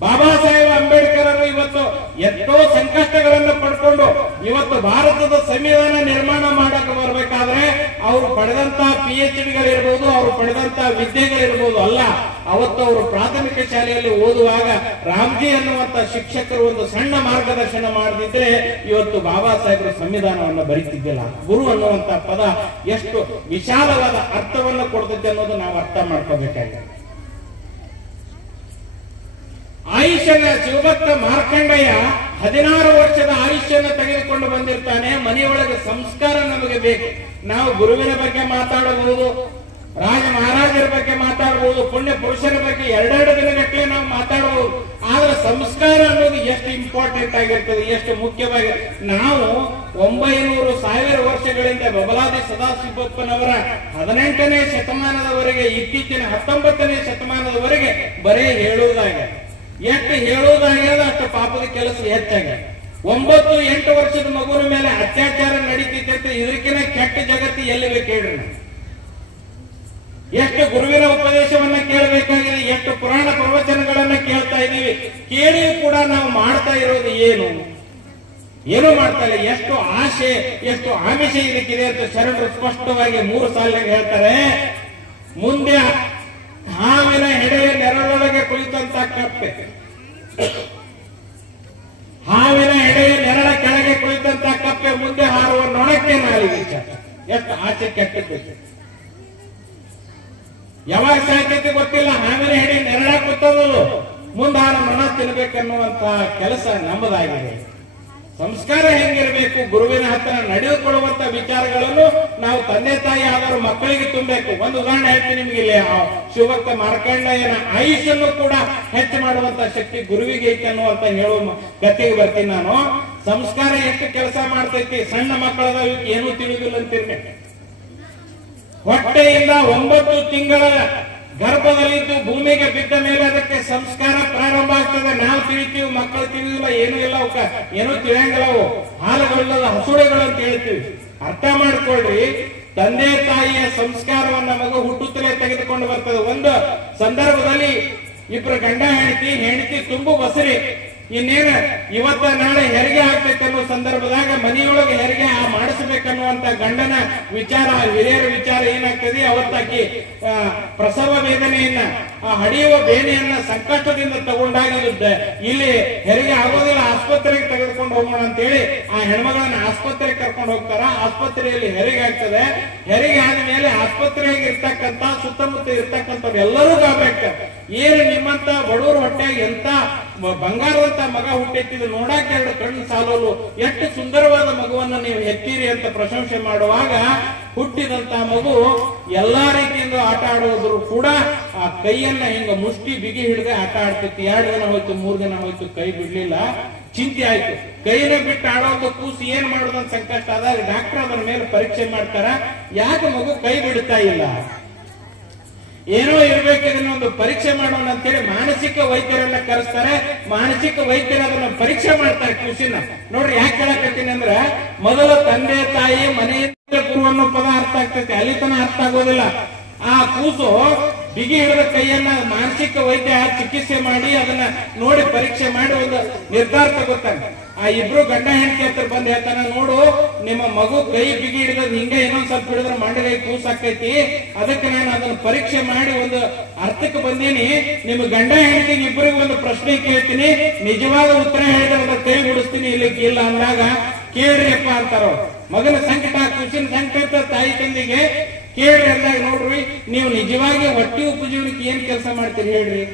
ಬಾಬಾ ಸಾಹೇಬ್ ಅಂಬೇಡ್ಕರ್ ಅವರು ಇವತ್ತು ಎಷ್ಟೋ ಸಂಕಷ್ಟಗಳನ್ನು ಪಡ್ಕೊಂಡು ಇವತ್ತು ಭಾರತದ ಸಂವಿಧಾನ ನಿರ್ಮಾಣ ಮಾಡಕ್ಕೆ ಬರಬೇಕಾದ್ರೆ ಅವರು ಪಡೆದಂತ PhDಗಳಿರ್ಬೋದು, ಅವರು ಪಡೆದಂತ ವಿದ್ಯೆಗಳಿರ್ಬೋದು ಅಲ್ಲ. ಅವತ್ತು ಅವರು ಪ್ರಾಥಮಿಕ ಶಾಲೆಯಲ್ಲಿ ಓದುವಾಗ ರಾಮ್ಜಿ ಅನ್ನುವಂತ ಶಿಕ್ಷಕರು ಒಂದು ಸಣ್ಣ ಮಾರ್ಗದರ್ಶನ ಮಾಡದಿದ್ರೆ ಇವತ್ತು ಬಾಬಾ ಸಾಹೇಬರು ಸಂವಿಧಾನವನ್ನು ಬರೀತಿದ್ದಿಲ್ಲ. ಗುರು ಅನ್ನುವಂತ ಪದ ಎಷ್ಟು ವಿಶಾಲವಾದ ಅರ್ಥವನ್ನು ಕೊಡ್ತೈತೆ ಅನ್ನೋದು ನಾವು ಅರ್ಥ ಮಾಡ್ಕೋಬೇಕಾಗಿದೆ. ಆಯುಷ್ಯನ ಶಿವಭಕ್ತ ಮಾರ್ಕಂಡೇಯ 16 ವರ್ಷದ ಆಯುಷ್ಯನ ತೆಗೆದುಕೊಂಡು ಬಂದಿರ್ತಾನೆ. ಮನೆಯೊಳಗೆ ಸಂಸ್ಕಾರ ನಮಗೆ ಬೇಕು. ನಾವು ಗುರುವಿನ ಬಗ್ಗೆ ಮಾತಾಡಬಹುದು, ರಾಜ ಮಹಾರಾಜರ ಬಗ್ಗೆ ಮಾತಾಡಬಹುದು, ಪುಣ್ಯ ಪುರುಷರ ಬಗ್ಗೆ 2 ದಿನಗಟ್ಟಲೆ ನಾವು ಮಾತಾಡಬಹುದು. ಆದ್ರೆ ಸಂಸ್ಕಾರ ಅನ್ನೋದು ಎಷ್ಟು ಇಂಪಾರ್ಟೆಂಟ್ ಆಗಿರ್ತದೆ, ಎಷ್ಟು ಮುಖ್ಯವಾಗಿ. ನಾವು 900,000 ವರ್ಷಗಳಿಂದ ಬಬಲಾದಿ ಸದಾಶಿವಪ್ಪನವರ 18ನೇ ಶತಮಾನದವರೆಗೆ, ಇತ್ತೀಚಿನ 19ನೇ ಶತಮಾನದವರೆಗೆ ಬರೇ ಹೇಳುವುದಾಗ, ಎಷ್ಟು ಹೇಳುವುದಾಗ್ಯದ ಅಷ್ಟು ಪಾಪದ ಕೆಲಸ ಹೆಚ್ಚಾಗ್ಯದ. 9-8 ವರ್ಷದ ಮಗುವಿನ ಮೇಲೆ ಅತ್ಯಾಚಾರ ನಡೀತಿದ್ದಂತೆ ಇದಕ್ಕಿಂತ ಕೆಟ್ಟ ಜಗತ್ತು ಎಲ್ಲಿ ಬೇಕು ಹೇಳ್ರಿ. ಎಷ್ಟು ಗುರುವಿನ ಉಪದೇಶವನ್ನ ಕೇಳಬೇಕಾಗಿದೆ, ಎಷ್ಟು ಪುರಾಣ ಪ್ರವಚನಗಳನ್ನ ಕೇಳ್ತಾ ಇದೀವಿ. ಕೇಳಿಯೂ ಕೂಡ ನಾವು ಮಾಡ್ತಾ ಇರೋದು ಏನು ಮಾಡ್ತಾ ಇಲ್ಲ. ಎಷ್ಟು ಆಶೆ, ಎಷ್ಟು ಆಮಿಷ ಇದಕ್ಕಿದೆ ಅಂತ ಶರಣರು ಸ್ಪಷ್ಟವಾಗಿ 3 ಸಾಲಿನಾಗ ಹೇಳ್ತಾರೆ. ಮುಂದೆ ಹಾವಿನ ಹೆಡೆಯ ನೆರಳೊಳಗೆ ಕುಳಿತಂತ ಕಪ್ಪೆ, ಹಾವಿನ ಹೆಡೆಯ ನೆರಳ ಕೆಳಗೆ ಕುಳಿತಂತ ಕಪ್ಪೆ ಮುಂದೆ ಹಾರುವ ನೊಣಕ್ಕೆ ನಾಲಿಗೆ ಚಾಚ. ಎಷ್ಟು ಆಸೆ ಕೆಟ್ಟದ್ದು, ಯಾವಾಗ ಸಾಧ್ಯತೆ ಗೊತ್ತಿಲ್ಲ. ಹಾವಿನ ಹೆಡೆ ನೆರಳ ಕೂತದ್ದು ಮುಂದೆ ಹಾರ ನೊಣ ತಿನ್ಬೇಕನ್ನುವಂತ ಕೆಲಸ ನಮ್ಮದಾಗಿದೆ. ಸಂಸ್ಕಾರ ಹೆಂಗಿರಬೇಕು, ಗುರುವಿನ ಹತ್ರ ನಡೆದುಕೊಳ್ಳುವಂತ ವಿಚಾರಗಳನ್ನು ನಾವು ತಂದೆ ತಾಯಿ ಆದವರು ಮಕ್ಕಳಿಗೆ ತುಂಬಬೇಕು. ಒಂದು ಉದಾಹರಣೆ ಹೇಳ್ತೀನಿ ನಿಮ್ಗೆ. ಇಲ್ಲಿ ಶಿವಭಕ್ತ ಮಾರ್ಕಂಡಯ್ಯನ ಆಯುಷನ್ನು ಕೂಡ ಹೆಚ್ಚು ಮಾಡುವಂತ ಶಕ್ತಿ ಗುರುವಿಗೆ ಐತೆ ಅನ್ನುವಂತ ಹೇಳುವ ಗತಿಗೆ ಬರ್ತೀನಿ ನಾನು. ಸಂಸ್ಕಾರ ಎಷ್ಟು ಕೆಲಸ ಮಾಡ್ತೈತಿ. ಸಣ್ಣ ಮಕ್ಕಳದ ಏನೂ ತಿಳಿದಿಲ್ಲ ಅಂತಿರ್ನೆ. ಹೊಟ್ಟೆಯಿಂದ 9 ತಿಂಗಳ ಗರ್ಭದಲ್ಲಿದ್ದು ಭೂಮಿಗೆ ಬಿದ್ದ ಮೇಲೆ ಅದಕ್ಕೆ ಸಂಸ್ಕಾರ ಪ್ರಾರಂಭ ಆಗ್ತದೆ. ನಾವು ತಿಳಿತೀವಿ, ಮಕ್ಕಳು ತಿಳಿದಿಲ್ಲ, ಏನೂ ಇಲ್ಲ, ಅವಕ್ಕ ಏನೂ ತಿಳಿಯಂಗಿಲ್ಲ. ಅವು ಹಾಲುಗಳಿಲ್ಲದ ಹಸುಳೆಗಳು ಅಂತ ಹೇಳ್ತೀವಿ. ಅರ್ಥ ಮಾಡ್ಕೊಳ್ರಿ, ತಂದೆ ತಾಯಿಯ ಸಂಸ್ಕಾರವನ್ನ ಮಗು ಹುಟ್ಟುತ್ತಲೇ ತೆಗೆದುಕೊಂಡು ಬರ್ತದೆ. ಒಂದು ಸಂದರ್ಭದಲ್ಲಿ ಇಬ್ರು ಗಂಡ ಹೆಂಡತಿ ತುಂಬು ಬಸರಿ, ಇನ್ನೇನ ಇವತ್ತ ನಾಳೆ ಹೆರಿಗೆ ಆಗ್ತೈತೆ ಅನ್ನೋ ಸಂದರ್ಭದಾಗ ಮನೆಯೊಳಗೆ ಹೆರಿಗೆ ಮಾಡಿಸಬೇಕನ್ನುವಂತ ಗಂಡನ ವಿಚಾರ, ಹಿರಿಯರ ವಿಚಾರ ಏನಾಗ್ತದೆ, ಅವತ್ತಾಕಿ ಪ್ರಸವ ವೇದನೆಯನ್ನ, ಆ ಹಡಿಯುವ ಬೇನೆಯನ್ನ ಸಂಕಷ್ಟದಿಂದ ತಗೊಂಡಾಗ ಇಲ್ಲಿ ಹೆರಿಗೆ ಆಗೋದಿಲ್ಲ, ಆಸ್ಪತ್ರೆಗೆ ತೆಗೆದುಕೊಂಡು ಹೋಗೋಣ ಅಂತೇಳಿ ಆ ಹೆಣ್ಮಗಳನ್ನ ಆಸ್ಪತ್ರೆಗೆ ಕರ್ಕೊಂಡು ಹೋಗ್ತಾರ. ಆಸ್ಪತ್ರೆಯಲ್ಲಿ ಹೆರಿಗೆ ಆಗ್ತದೆ. ಹೆರಿಗೆ ಆದ್ಮೇಲೆ ಆಸ್ಪತ್ರೆಗೆ ಇರ್ತಕ್ಕಂತ ಸುತ್ತಮುತ್ತ ಇರ್ತಕ್ಕಂಥವ್ರು ಎಲ್ಲರೂ ಗಾಬರಾಗ್ತಾರೆ. ಏನು ನಿಮ್ಮಂತ ಬಡವರು ಹೊಟ್ಟೆಗೆ ಎಂತ ಬಂಗಾರದಂತ ಮಗ ಹುಟ್ಟೆತ್ತಿದ್ದು, ನೋಡಾಕ 2 ಕಣ್ಣು ಸಾಲೋಲು, ಎಷ್ಟು ಸುಂದರವಾದ ಮಗುವನ್ನು ನೀವು ಹೆತ್ತೀರಿ ಅಂತ ಪ್ರಶಂಸೆ ಮಾಡುವಾಗ ಹುಟ್ಟಿದಂತ ಮಗು ಎಲ್ಲಾ ರೀತಿಯಿಂದ ಆಟ ಆಡೋದ್ರು ಕೂಡ ಆ ಕೈಯನ್ನ ಹಿಂಗ ಮುಷ್ಟಿ ಬಿಗಿ ಹಿಡಿದು ಆಟ ಆಡ್ತೈತಿ. 2 ದಿನ ಹೋಯ್ತು, 3 ದಿನ ಹೋಯ್ತು, ಕೈ ಬಿಡ್ಲಿಲ್ಲ. ಚಿಂತೆ ಆಯ್ತು. ಕೈನ ಬಿಟ್ಟು ಆಡೋದು ಕೂಸು ಏನ್ ಮಾಡೋದಂತ ಸಂಕಷ್ಟ ಆದಾಗ ಡಾಕ್ಟರ್ ಅದರ ಮೇಲೆ ಪರೀಕ್ಷೆ ಮಾಡ್ತಾರ. ಯಾಕೆ ಮಗು ಕೈ ಬಿಡ್ತಾ ಇಲ್ಲ, ಏನೋ ಇರ್ಬೇಕು, ಇದನ್ನ ಒಂದು ಪರೀಕ್ಷೆ ಮಾಡೋಣ ಅಂತೇಳಿ ಮಾನಸಿಕ ವೈದ್ಯರನ್ನ ಕರೆಸ್ತಾರೆ. ಮಾನಸಿಕ ವೈದ್ಯರು ಅದನ್ನ ಪರೀಕ್ಷೆ ಮಾಡ್ತಾರೆ ಕೂಸಿನ. ನೋಡ್ರಿ ಯಾಕೆ ಹೇಳಕತ್ತೀನಿ ಅಂದ್ರ, ಮೊದಲ ತಂದೆ ತಾಯಿ ಮನೆಯಿಂದ ಗುರು ಅನ್ನೋ ಪದ ಅರ್ಥ ಆಗ್ತೈತೆ, ಅಲ್ಲಿ ತನ ಅರ್ಥ ಆಗೋದಿಲ್ಲ. ಆ ಕೂಸು ಬಿಗಿ ಹಿಡಿದ ಕೈಯನ್ನ ಮಾನಸಿಕ ವೈದ್ಯ ಚಿಕಿತ್ಸೆ ಮಾಡಿ ಅದನ್ನ ನೋಡಿ ಪರೀಕ್ಷೆ ಮಾಡಿ ಒಂದು ನಿರ್ಧಾರ ತಗೋತಾನೆ. ಆ ಇಬ್ರು ಗಂಡ ಹೆಂಡತಿ ಹತ್ರ ಬಂದ್ ಹೇಳ್ತಾನೆ, ನೋಡು ನಿಮ್ಮ ಮಗು ಕೈ ಬಿಗಿ ಹಿಡಿದ ಹಿಂಗೆ ಇನ್ನೊಂದ್ ಸ್ವಲ್ಪ ಹಿಡಿದ್ರೆ ಮಂಡಗೈ ಕೂಸಾಕೈತಿ, ಅದಕ್ಕೆ ನಾನು ಅದನ್ನ ಪರೀಕ್ಷೆ ಮಾಡಿ ಒಂದು ಅರ್ಥಕ್ಕೆ ಬಂದೀನಿ. ನಿಮ್ಮ ಗಂಡ ಹೆಂಡತಿ ಇಬ್ಬರಿಗೂ ಒಂದು ಪ್ರಶ್ನೆ ಕೇಳ್ತೀನಿ, ನಿಜವಾದ ಉತ್ತರ ಹೇಳಿದ್ರೆ ಅದನ್ನ ಕೈ ಬಿಡಿಸ್ತೀನಿ, ಇಲ್ಲಿಗೆ ಇಲ್ಲ ಅಂದಾಗ ಕೇಳ್ರಿಯಪ್ಪ ಅಂತಾರ. ಮಗನ ಸಂಕಟ, ಖುಷಿನ ಸಂಕಟ ತಾಯಿ ತಂದಿಗೆ ಕೇಳ್ರಿ ಅಂದಾಗ, ನೋಡ್ರಿ ನೀವು ನಿಜವಾಗಿ ಹೊಟ್ಟೆ ಉಪಜೀವನಕ್ಕೆ ಏನ್ ಕೆಲಸ ಮಾಡ್ತೀರಿ ಹೇಳ್ರಿ.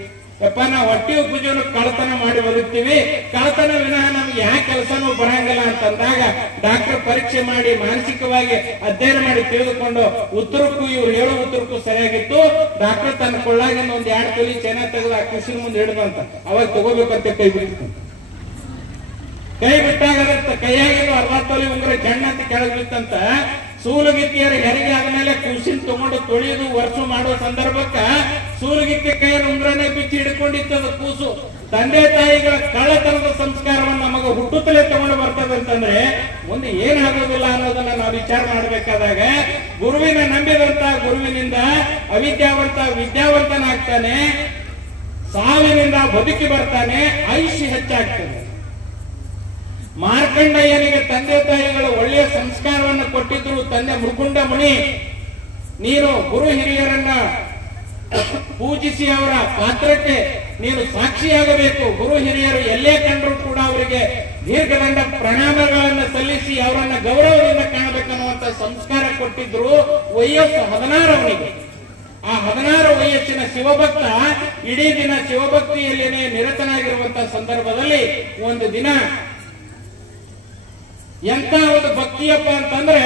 ಯಪ್ಪ, ನಾವು ಹೊಟ್ಟೆ ಉಪಜೀವನಕ್ಕೆ ಕಳತನ ಮಾಡಿ ಬದುಕ್ತೀವಿ, ಕಳತನ ವಿನಃ ನಮ್ಗೆ ಯಾವ ಕೆಲಸನೂ ಬರಂಗಿಲ್ಲ ಅಂತಂದಾಗ ಡಾಕ್ಟರ್ ಪರೀಕ್ಷೆ ಮಾಡಿ ಮಾನಸಿಕವಾಗಿ ಅಧ್ಯಯನ ಮಾಡಿ ತಿಳಿದುಕೊಂಡು ಉತ್ತರಕ್ಕೂ ಇವ್ರು ಹೇಳೋ ಉತ್ತರಕ್ಕೂ ಸರಿಯಾಗಿತ್ತು. ಡಾಕ್ಟರ್ ತನ್ನ ಕೊಳ್ಳಾಗಿಂದ 1-2 ತೊಲಿ ಚೈನಾ ತೆಗೆದು ಆ ಕೃಷಿ ಮುಂದೆ ಹಿಡಿದಂತ ಅವಾಗ ತಗೋಬೇಕಂತ ಕೈ ಬಿಡ್ತು. ಕೈ ಬಿಟ್ಟಾಗ ಕೈಯಾಗಿದ್ದು 60 ತೊಲಿ ಉಂಗ್ರೆ ಜಣ್ಣ ಅಂತ ಕೆಳಗೆ ಬಿತ್ತಂತ. ಸೂಲಗಿತ್ತಿಯರ ಹೆರಿಗೆ ಆದ್ಮೇಲೆ ಕುಸಿನ್ ತಗೊಂಡು ತೊಳೆಯುದು ವರ್ಷ ಮಾಡುವ ಸಂದರ್ಭಕ್ಕ ಸೂಲಗಿತ್ತಿ ಕೈಯನ್ನು ಉಂಗ್ರನೇ ಬಿಚ್ಚಿ ಹಿಡ್ಕೊಂಡಿತ್ತದ ಕೂಸು. ತಂದೆ ತಾಯಿಗಳ ಕಳ್ಳತನದ ಸಂಸ್ಕಾರವನ್ನು ನಮಗ ಹುಟ್ಟುತ್ತಲೇ ತಗೊಂಡು ಬರ್ತದೆ ಅಂತಂದ್ರೆ ಮುಂದೆ ಏನಾಗೋದಿಲ್ಲ ಅನ್ನೋದನ್ನ ನಾವು ವಿಚಾರ ಮಾಡಬೇಕಾದಾಗ, ಗುರುವಿನ ನಂಬಿದಂತ ಗುರುವಿನಿಂದ ಅವಿದ್ಯಾವಂತ ವಿದ್ಯಾವಂತನಾಗ್ತಾನೆ, ಸಾವಿನಿಂದ ಬದುಕಿ ಬರ್ತಾನೆ, ಆಯುಷ್ಯ ಹೆಚ್ಚಾಗ್ತದೆ. ಮಾರ್ಕಂಡಯ್ಯನಿಗೆ ತಂದೆ ತಾಯಿಗಳು ಒಳ್ಳೆಯ ಸಂಸ್ಕಾರವನ್ನು ಕೊಟ್ಟಿದ್ರು. ತಂದೆ ಮೃಗುಂಡ ಮುನಿ, ನೀನು ಗುರು ಹಿರಿಯರನ್ನ ಪೂಜಿಸಿ ಅವರ ಪಾತ್ರಕ್ಕೆ ನೀನು ಸಾಕ್ಷಿಯಾಗಬೇಕು. ಗುರು ಹಿರಿಯರು ಎಲ್ಲೇ ಕಂಡ್ರು ಕೂಡ ಅವರಿಗೆ ದೀರ್ಘದಂಡ ಪ್ರಣಾಮಗಳನ್ನು ಸಲ್ಲಿಸಿ ಅವರನ್ನ ಗೌರವದಿಂದ ಕಾಣಬೇಕನ್ನುವಂತ ಸಂಸ್ಕಾರ ಕೊಟ್ಟಿದ್ರು. ವಯಸ್ಸು 16 ಅವನಿಗೆ. ಆ 16 ವಯಸ್ಸಿನ ಶಿವಭಕ್ತ ಇಡೀ ದಿನ ಶಿವಭಕ್ತಿಯಲ್ಲೇನೆ ನಿರತನಾಗಿರುವಂತಹ ಸಂದರ್ಭದಲ್ಲಿ ಒಂದು ದಿನ ಎಂತ ಒಂದು ಭಕ್ತಿಯಪ್ಪ ಅಂತಂದ್ರೆ,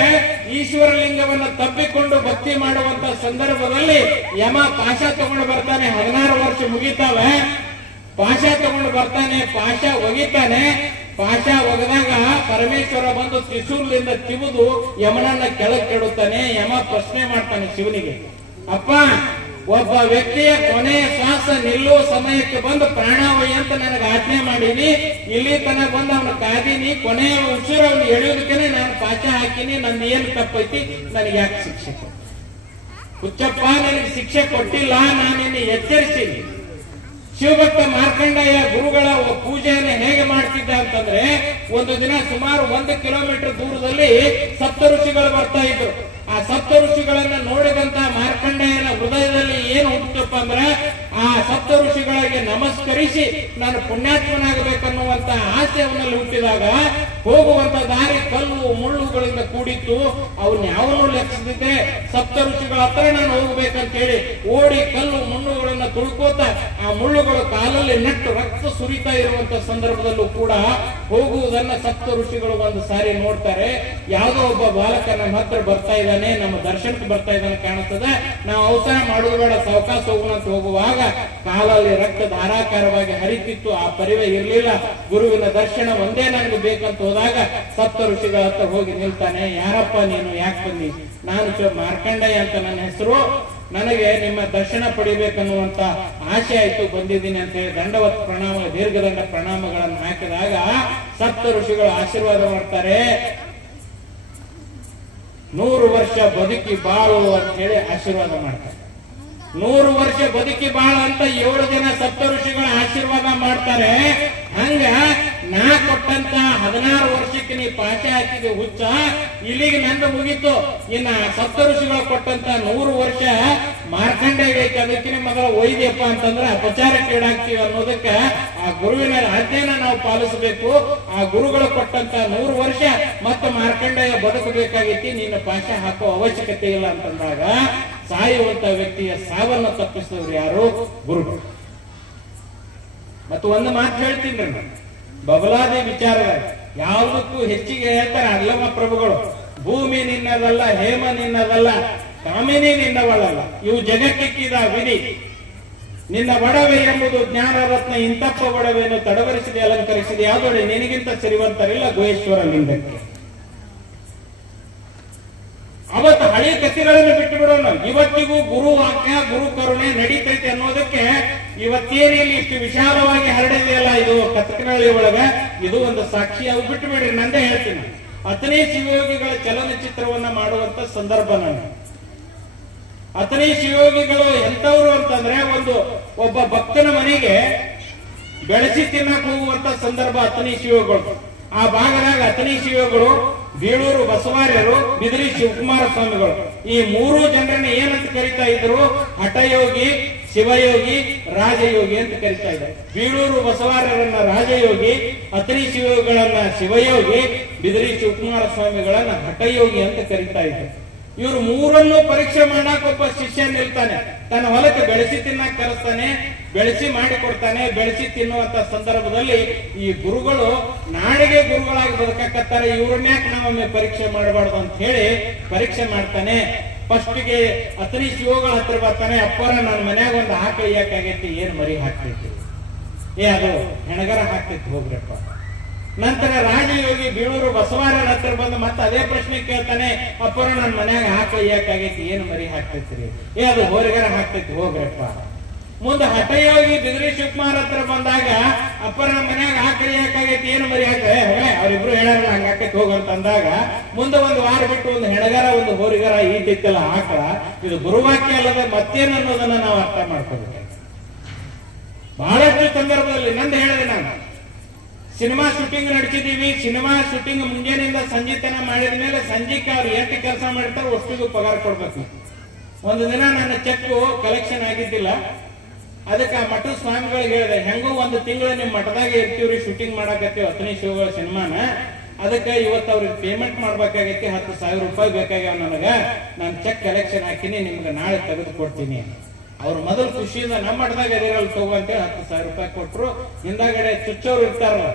ಈಶ್ವರಲಿಂಗವನ್ನು ತಬ್ಬಿಕೊಂಡು ಭಕ್ತಿ ಮಾಡುವಂತ ಸಂದರ್ಭದಲ್ಲಿ ಯಮ ಪಾಶ ತಗೊಂಡು ಬರ್ತಾನೆ. 16 ವರ್ಷ ಮುಗಿತಾವೆ. ಪಾಶ ತಗೊಂಡು ಬರ್ತಾನೆ, ಪಾಶ ಒಗಿತಾನೆ. ಪಾಶ ಒಗದಾಗ ಪರಮೇಶ್ವರ ಬಂದು ತ್ರಿಶೂಲದಿಂದ ತಿವಿದು ಯಮನನ್ನ ಕೆಳಗೆ ಕೆಡುತ್ತಾನೆ. ಯಮ ಪ್ರಶ್ನೆ ಮಾಡ್ತಾನೆ ಶಿವನಿಗೆ, ಅಪ್ಪ, ಒಬ್ಬ ವ್ಯಕ್ತಿಯ ಕೊನೆಯ ಶ್ವಾಸ ನಿಲ್ಲುವ ಸಮಯಕ್ಕೆ ಬಂದು ಪ್ರಾಣಾವಯಿ ಅಂತ ನನಗೆ ಆಜ್ಞೆ ಮಾಡೀನಿ. ಇಲ್ಲಿ ತನಕ ಬಂದು ಅವನ ಕಾದೀನಿ. ಕೊನೆಯ ಉಸಿರು ಅವನು ಎಳೆಯೋದಕ್ಕೆ ನಾನು ಪಾಚ ಹಾಕಿನಿ. ನಂದು ಏನು ತಪ್ಪೈತಿ, ನನಗೆ ಯಾಕೆ ಶಿಕ್ಷೆ ಕೊಟ್ಟು? ಹುಚ್ಚಪ್ಪ, ನನಗೆ ಶಿಕ್ಷೆ ಕೊಟ್ಟಿಲ್ಲ, ನಾನು ನಿನ್ನೆ ಎಚ್ಚರಿಸೀನಿ. ಶಿವಭಕ್ತ ಮಾರ್ಕಂಡಯ್ಯ ಗುರುಗಳ ಪೂಜೆಯನ್ನು ಹೇಗೆ ಮಾಡ್ತಿದ್ದ ಅಂತಂದ್ರೆ, ಒಂದು ದಿನ ಸುಮಾರು 1 ಕಿಲೋಮೀಟರ್ ದೂರದಲ್ಲಿ ಸಪ್ತ ಋಷಿಗಳು ಬರ್ತಾ ಇದ್ರು. ಆ ಸಪ್ತ ಋಷಿಗಳನ್ನ ನೋಡಿದಂತ ಮಾರ್ಕಂಡಯ್ಯನ ಹೃದಯದಲ್ಲಿ ಏನು ಹುಟ್ಟುತ್ತಪ್ಪ ಅಂದ್ರೆ, ಆ ಸಪ್ತ ಋಷಿಗಳಿಗೆ ನಮಸ್ಕರಿಸಿ ನಾನು ಪುಣ್ಯಾತ್ಮನಾಗಬೇಕನ್ನುವಂತ ಆಸೆ ಅವನಲ್ಲಿ ಹುಟ್ಟಿದಾಗ, ಹೋಗುವಂತ ದಾರಿ ಕಲ್ಲು ಮುಳ್ಳುಗಳಿಂದ ಕೂಡಿತ್ತು. ಅವನ್ನ ಯಾವನ್ನೂ ಲೆಕ್ಕಿಸದಿದ್ದೆ ಸಪ್ತ ಋಷಿಗಳ ಹತ್ರ ನಾನು ಹೋಗ್ಬೇಕಂತ ಹೇಳಿ ಓಡಿ ಕಲ್ಲು ಮುಳ್ಳುಗಳನ್ನ ತುಳ್ಕೋತ ಆ ಮುಳ್ಳುಗಳು ಕಾಲಲ್ಲಿ ನೆಟ್ಟು ರಕ್ತ ಸುರಿತಾ ಇರುವಂತ ಸಂದರ್ಭದಲ್ಲೂ ಕೂಡ ಹೋಗುವುದನ್ನ ಸಪ್ತ ಋಷಿಗಳು ಒಂದು ಸಾರಿ ನೋಡ್ತಾರೆ. ಯಾವುದೋ ಒಬ್ಬ ಬಾಲಕ ನಮ್ಮ ಹತ್ರ ಬರ್ತಾ ಇದ್ದಾನೆ, ನಮ್ಮ ದರ್ಶನಕ್ಕೆ ಬರ್ತಾ ಇದ್ದಾನೆ ಕಾಣಿಸ್ತದೆ, ನಾವು ಅವಸರ ಮಾಡುವುದು ಬೇಡ, ಸಾವಕಾಶ ಹೋಗೋಣ ಅಂತ ಹೋಗುವಾಗ ಕಾಲಲ್ಲಿ ರಕ್ತ ಧಾರಾಕಾರವಾಗಿ ಹರಿತಿತ್ತು. ಆ ಪರಿವೆ ಇರಲಿಲ್ಲ. ಗುರುವಿನ ದರ್ಶನ ಒಂದೇ ನನಗೆ ಬೇಕಂತ ಹೋದಾಗ ಸಪ್ತ ಋಷಿಗಳ ಹತ್ರ ಹೋಗಿ ನಿಲ್ತಾನೆ. ಯಾರಪ್ಪ ನೀನು, ಯಾಕೆ ಬಂದಿ? ನಾನು ಮಾರ್ಕಂಡಯ್ಯ ಅಂತ ನನ್ನ ಹೆಸರು, ನನಗೆ ನಿಮ್ಮ ದರ್ಶನ ಪಡಿಬೇಕನ್ನುವಂತ ಆಸೆ ಆಯ್ತು, ಬಂದಿದ್ದೀನಿ ಅಂತ ಹೇಳಿ ದಂಡವತ್ ಪ್ರಣಾಮ, ದೀರ್ಘದಂಡ ಪ್ರಣಾಮಗಳನ್ನು ಹಾಕಿದಾಗ ಸಪ್ತ ಋಷಿಗಳು ಆಶೀರ್ವಾದ ಮಾಡ್ತಾರೆ. 100 ವರ್ಷ ಬದುಕಿ ಬಾಳು ಅಂತ ಹೇಳಿ ಆಶೀರ್ವಾದ ಮಾಡ್ತಾರೆ. 100 ವರ್ಷ ಬದುಕಿ ಬಾಳು ಅಂತ 7 ಜನ ಸಪ್ತ ಋಷಿಗಳ ಆಶೀರ್ವಾದ ಮಾಡ್ತಾರೆ. ಹಂಗ ನಾ ಕೊಟ್ಟಂತ 16 ವರ್ಷಕ್ಕೆ ನೀ ಪಾಠ ಹಾಕಿದ ಹುಚ್ಚ, ಇಲ್ಲಿಗೆ ನಂದು ಮುಗೀತು. ಇನ್ನ ಸಪ್ತ ಋಷಿಗಳು ಕೊಟ್ಟಂತ 100 ವರ್ಷ ಮಾರ್ಕಂಡೇಯ ಐತಿ, ಅದಕ್ಕೆ ಮಗಳ ಒಯ್ದಪ್ಪ ಅಂತಂದ್ರೆ ಅಪಚಾರಕ್ಕೆ ಈಡಾಗ್ತೀವಿ ಅನ್ನೋದಕ್ಕ ಆ ಗುರುವಿನ ಆಜ್ಞೆನ ನಾವು ಪಾಲಿಸಬೇಕು. ಆ ಗುರುಗಳು ಕೊಟ್ಟಂತ 100 ವರ್ಷ ಮತ್ತೆ ಮಾರ್ಕಂಡೇಯ ಬದುಕಬೇಕಾಗೈತಿ, ನಿನ್ನ ಪಾಠ ಹಾಕೋ ಅವಶ್ಯಕತೆ ಇಲ್ಲ ಅಂತಂದಾಗ ಸಾಯುವಂತ ವ್ಯಕ್ತಿಯ ಸಾವನ್ನು ತಪ್ಪಿಸಿದವರು ಯಾರು? ಗುರುಗಳು. ಮತ್ತು ಒಂದು ಮಾತು ಹೇಳ್ತೀನಿ ನಾನು, ಬಬಲಾದಿ ವಿಚಾರದಾಗ ಯಾವುದಕ್ಕೂ ಹೆಚ್ಚಿಗೆ ಹೇಳ್ತಾರೆ ಅಲ್ಲಮ ಪ್ರಭುಗಳು. ಭೂಮಿ ನಿನ್ನದಲ್ಲ, ಹೇಮ ನಿನ್ನದಲ್ಲ, ಕಾಮಿನಿ ನಿನ್ನವಳಲ್ಲ, ಇವು ಜಗಕ್ಕಿಕ್ಕಿದ ವಿಧಿ. ನಿನ್ನ ಒಡವೆ ಎಂಬುದು ಜ್ಞಾನ ರತ್ನ, ಇಂತಪ್ಪ ಒಡವೆಯನ್ನು ತಡವರಿಸಿದೆ ಅಲಂಕರಿಸಿದೆ, ಯಾವುದೊಡೆ ನಿನಗಿಂತ ಸಿರಿವಂತರಿಲ್ಲ ಗುಹೇಶ್ವರ ಲಿಂಗಕ್ಕೆ. ಅವತ್ತು ಹಳೆ ಕಥೆಗಳನ್ನು ಬಿಟ್ಟು ಬಿಡೋಣ. ಇವತ್ತಿಗೂ ಗುರು ವಾಕ್ಯ, ಗುರು ಕರುಣೆ ನಡೀತೈತೆ ಅನ್ನೋದಕ್ಕೆ ಇವತ್ತೇನಿಲ್ಲಿ ಇಷ್ಟು ವಿಶಾಲವಾಗಿ ಹರಡಿದೆಯಲ್ಲ ಇದು ಕಥಕನಹಳ್ಳಿ ಒಳಗ, ಇದು ಒಂದು ಸಾಕ್ಷಿ. ಅವು ಬಿಟ್ಟು ಬಿಡ್ರಿ, ನಂದೇ ಹೇಳ್ತೀನಿ. ಅಥಣಿ ಶಿವಯೋಗಿಗಳ ಚಲನಚಿತ್ರವನ್ನ ಮಾಡುವಂತ ಸಂದರ್ಭ ನಾನು. ಅಥಣಿ ಶಿವಯೋಗಿಗಳು ಎಂತವ್ರು ಅಂತಂದ್ರೆ, ಒಬ್ಬ ಭಕ್ತನ ಮನೆಗೆ ಬೆಳೆಸಿ ತಿನ್ನಕ್ ಹೋಗುವಂತ ಸಂದರ್ಭ ಅಥಣಿ ಶಿವಯೋಗಿಗಳು. ಆ ಭಾಗದಾಗ ಅಥಣಿ ಶಿವಯೋಗಿಗಳು, ಬೀಳೂರು ಬಸವಾರ್ಯರು, ಬಿದಿರಿ ಶಿವಕುಮಾರ ಸ್ವಾಮಿಗಳು, ಈ 3 ಜನರನ್ನ ಏನಂತ ಕರಿತಾ ಇದ್ರು? ಹಠಯೋಗಿ, ಶಿವಯೋಗಿ, ರಾಜಯೋಗಿ ಅಂತ ಕರಿತಾ ಇದ್ದಾರೆ. ಬೀಳೂರು ಬಸವಾರ್ಯರನ್ನ ರಾಜಯೋಗಿ, ಅಥಣಿ ಶಿವಯೋಗಿಗಳನ್ನ ಶಿವಯೋಗಿ, ಬಿದಿರಿ ಶಿವಕುಮಾರ ಸ್ವಾಮಿಗಳನ್ನ ಹಠಯೋಗಿ ಅಂತ ಕರಿತಾ ಇದ್ದಾರೆ. ಇವರು 3 ಪರೀಕ್ಷೆ ಮಾಡಾಕ ಒಬ್ಬ ಶಿಷ್ಯ ನಿಲ್ತಾನೆ. ತನ್ನ ಹೊಲಕ್ಕೆ ಬೆಳೆಸಿ ತಿನ್ನಕ್ ಕರೆಸ್ತಾನೆ, ಬೆಳೆಸಿ ಮಾಡಿಕೊಡ್ತಾನೆ. ಬೆಳೆಸಿ ತಿನ್ನುವಂತ ಸಂದರ್ಭದಲ್ಲಿ ಈ ಗುರುಗಳು ನಾಡಿಗೆ ಗುರುಗಳಾಗಿ ಬದುಕಕತ್ತಾರೆ, ಇವ್ರನ್ಯಾಕೆ ನಾವೊಮ್ಮೆ ಪರೀಕ್ಷೆ ಮಾಡಬಾರ್ದು ಅಂತ ಹೇಳಿ ಪರೀಕ್ಷೆ ಮಾಡ್ತಾನೆ. ಫಸ್ಟ್ಗೆ ಅಥಣಿ ಶಿವಗಳ ಹತ್ರ ಬರ್ತಾನೆ. ಅಪ್ಪರ ನನ್ನ ಮನ್ಯಾಗ ಒಂದು ಆಕಳ ಯಾಕಾಗೈತಿ, ಏನ್ ಮರಿ ಹಾಕ್ತೈತಿ? ಅದು ಹೆಣಗರ ಹಾಕ್ತೈತಿ, ಹೋಗ್ರಪ್ಪ. ನಂತರ ರಾಜಯೋಗಿ ಬೀಳೂರು ಬಸವಾರ್ಯರ ಹತ್ರ ಬಂದು ಮತ್ತೆ ಅದೇ ಪ್ರಶ್ನೆ ಕೇಳ್ತಾನೆ. ಅಪ್ಪರ ನನ್ನ ಮನ್ಯಾಗ ಆಕಳ ಯಾಕಾಗೈತಿ, ಏನ್ ಮರಿ ಹಾಕ್ತೈತ್ರಿ? ಅದು ಹೋರಿಗರ ಹಾಕ್ತೈತಿ, ಹೋಗ್ರಪ್ಪ. ಮುಂದೆ ಹಠಯೋಗಿ ಬಿದಿರಿ ಶಿವಕುಮಾರ್ ಹತ್ರ ಬಂದಾಗ, ಅಪ್ಪರ ನಮ್ಮ ಮನ್ಯಾಗ ಆಕಳ ಯಾಕಾಗೈತಿ, ಏನು ಮರಿ ಹಾಕ್ತಾರೆ? ಅವ್ರಿಬ್ರು ಹೇಳಾರಲ್ಲ ಹಂಗ ಹಾಕೈತಿ ಹೋಗಂತ ಅಂದಾಗ, ಮುಂದೆ 1 ವಾರ ಬಿಟ್ಟು ಒಂದು ಹೆಣಗರ ಒಂದು ಹೋರಿಗರ ಈತಿತ್ತಲ್ಲ ಆಕಳ, ಇದು ಗುರುವಾಕ್ಯ ಅಲ್ಲದೆ ಮತ್ತೇನು ಅನ್ನೋದನ್ನ ನಾವು ಅರ್ಥ ಮಾಡ್ಕೋಬೇಕು. ಬಹಳಷ್ಟು ಸಂದರ್ಭದಲ್ಲಿ ನಂದು ಹೇಳಿದೆ ನಾನು, ಸಿನಿಮಾ ಶೂಟಿಂಗ್ ನಡೆಸಿದೀವಿ. ಸಿನಿಮಾ ಶೂಟಿಂಗ್ ಮುಂಜಾನೆಯಿಂದ ಸಂಜೆ ತನ ಮಾಡಿದ ಮೇಲೆ ಸಂಜೆಗೆ ಅವ್ರು ಎಷ್ಟು ಕೆಲಸ ಮಾಡ್ತಾರೆ ಅಷ್ಟಿಗೂ ಪಗಾರ ಕೊಡ್ಬೇಕು. ಒಂದು ದಿನ ನನ್ನ ಚೆಕ್ ಕಲೆಕ್ಷನ್ ಆಗಿದ್ದಿಲ್ಲ. ಅದಕ್ಕೆ ಆ ಮಠದ ಸ್ವಾಮಿಗಳಿಗೆ ಹೇಳಿದೆ, ಹೆಂಗೋ 1 ತಿಂಗಳು ನಿಮ್ ಮಠದಾಗ ಇರ್ತೀವ್ರಿ, ಶೂಟಿಂಗ್ ಮಾಡಾಕತ್ತೀವಿ ಅಥಣಿ ಶಿವಗಳ ಸಿನಿಮಾನ, ಅದಕ್ಕೆ ಇವತ್ತು ಅವ್ರಿಗೆ ಪೇಮೆಂಟ್ ಮಾಡ್ಬೇಕಾಗೈತಿ, 10,000 ರೂಪಾಯಿ ಬೇಕಾಗ್ಯಾವ ನನಗ, ನಾನು ಚೆಕ್ ಕಲೆಕ್ಷನ್ ಹಾಕಿನಿ, ನಿಮ್ಗೆ ನಾಳೆ ತೆಗೆದು ಕೊಡ್ತೀನಿ. ಅವ್ರು ಮೊದಲು ಖುಷಿಯಿಂದ ನಮ್ಮ ಮಠದಾಗ ಅದಿರಲ್ಲ ತಗೋಂತೇಳಿ 10,000 ರೂಪಾಯಿ ಕೊಟ್ರು. ಹಿಂದಾಗಡೆ ಚುಚ್ಚೋರು ಇರ್ತಾರಲ್ಲ,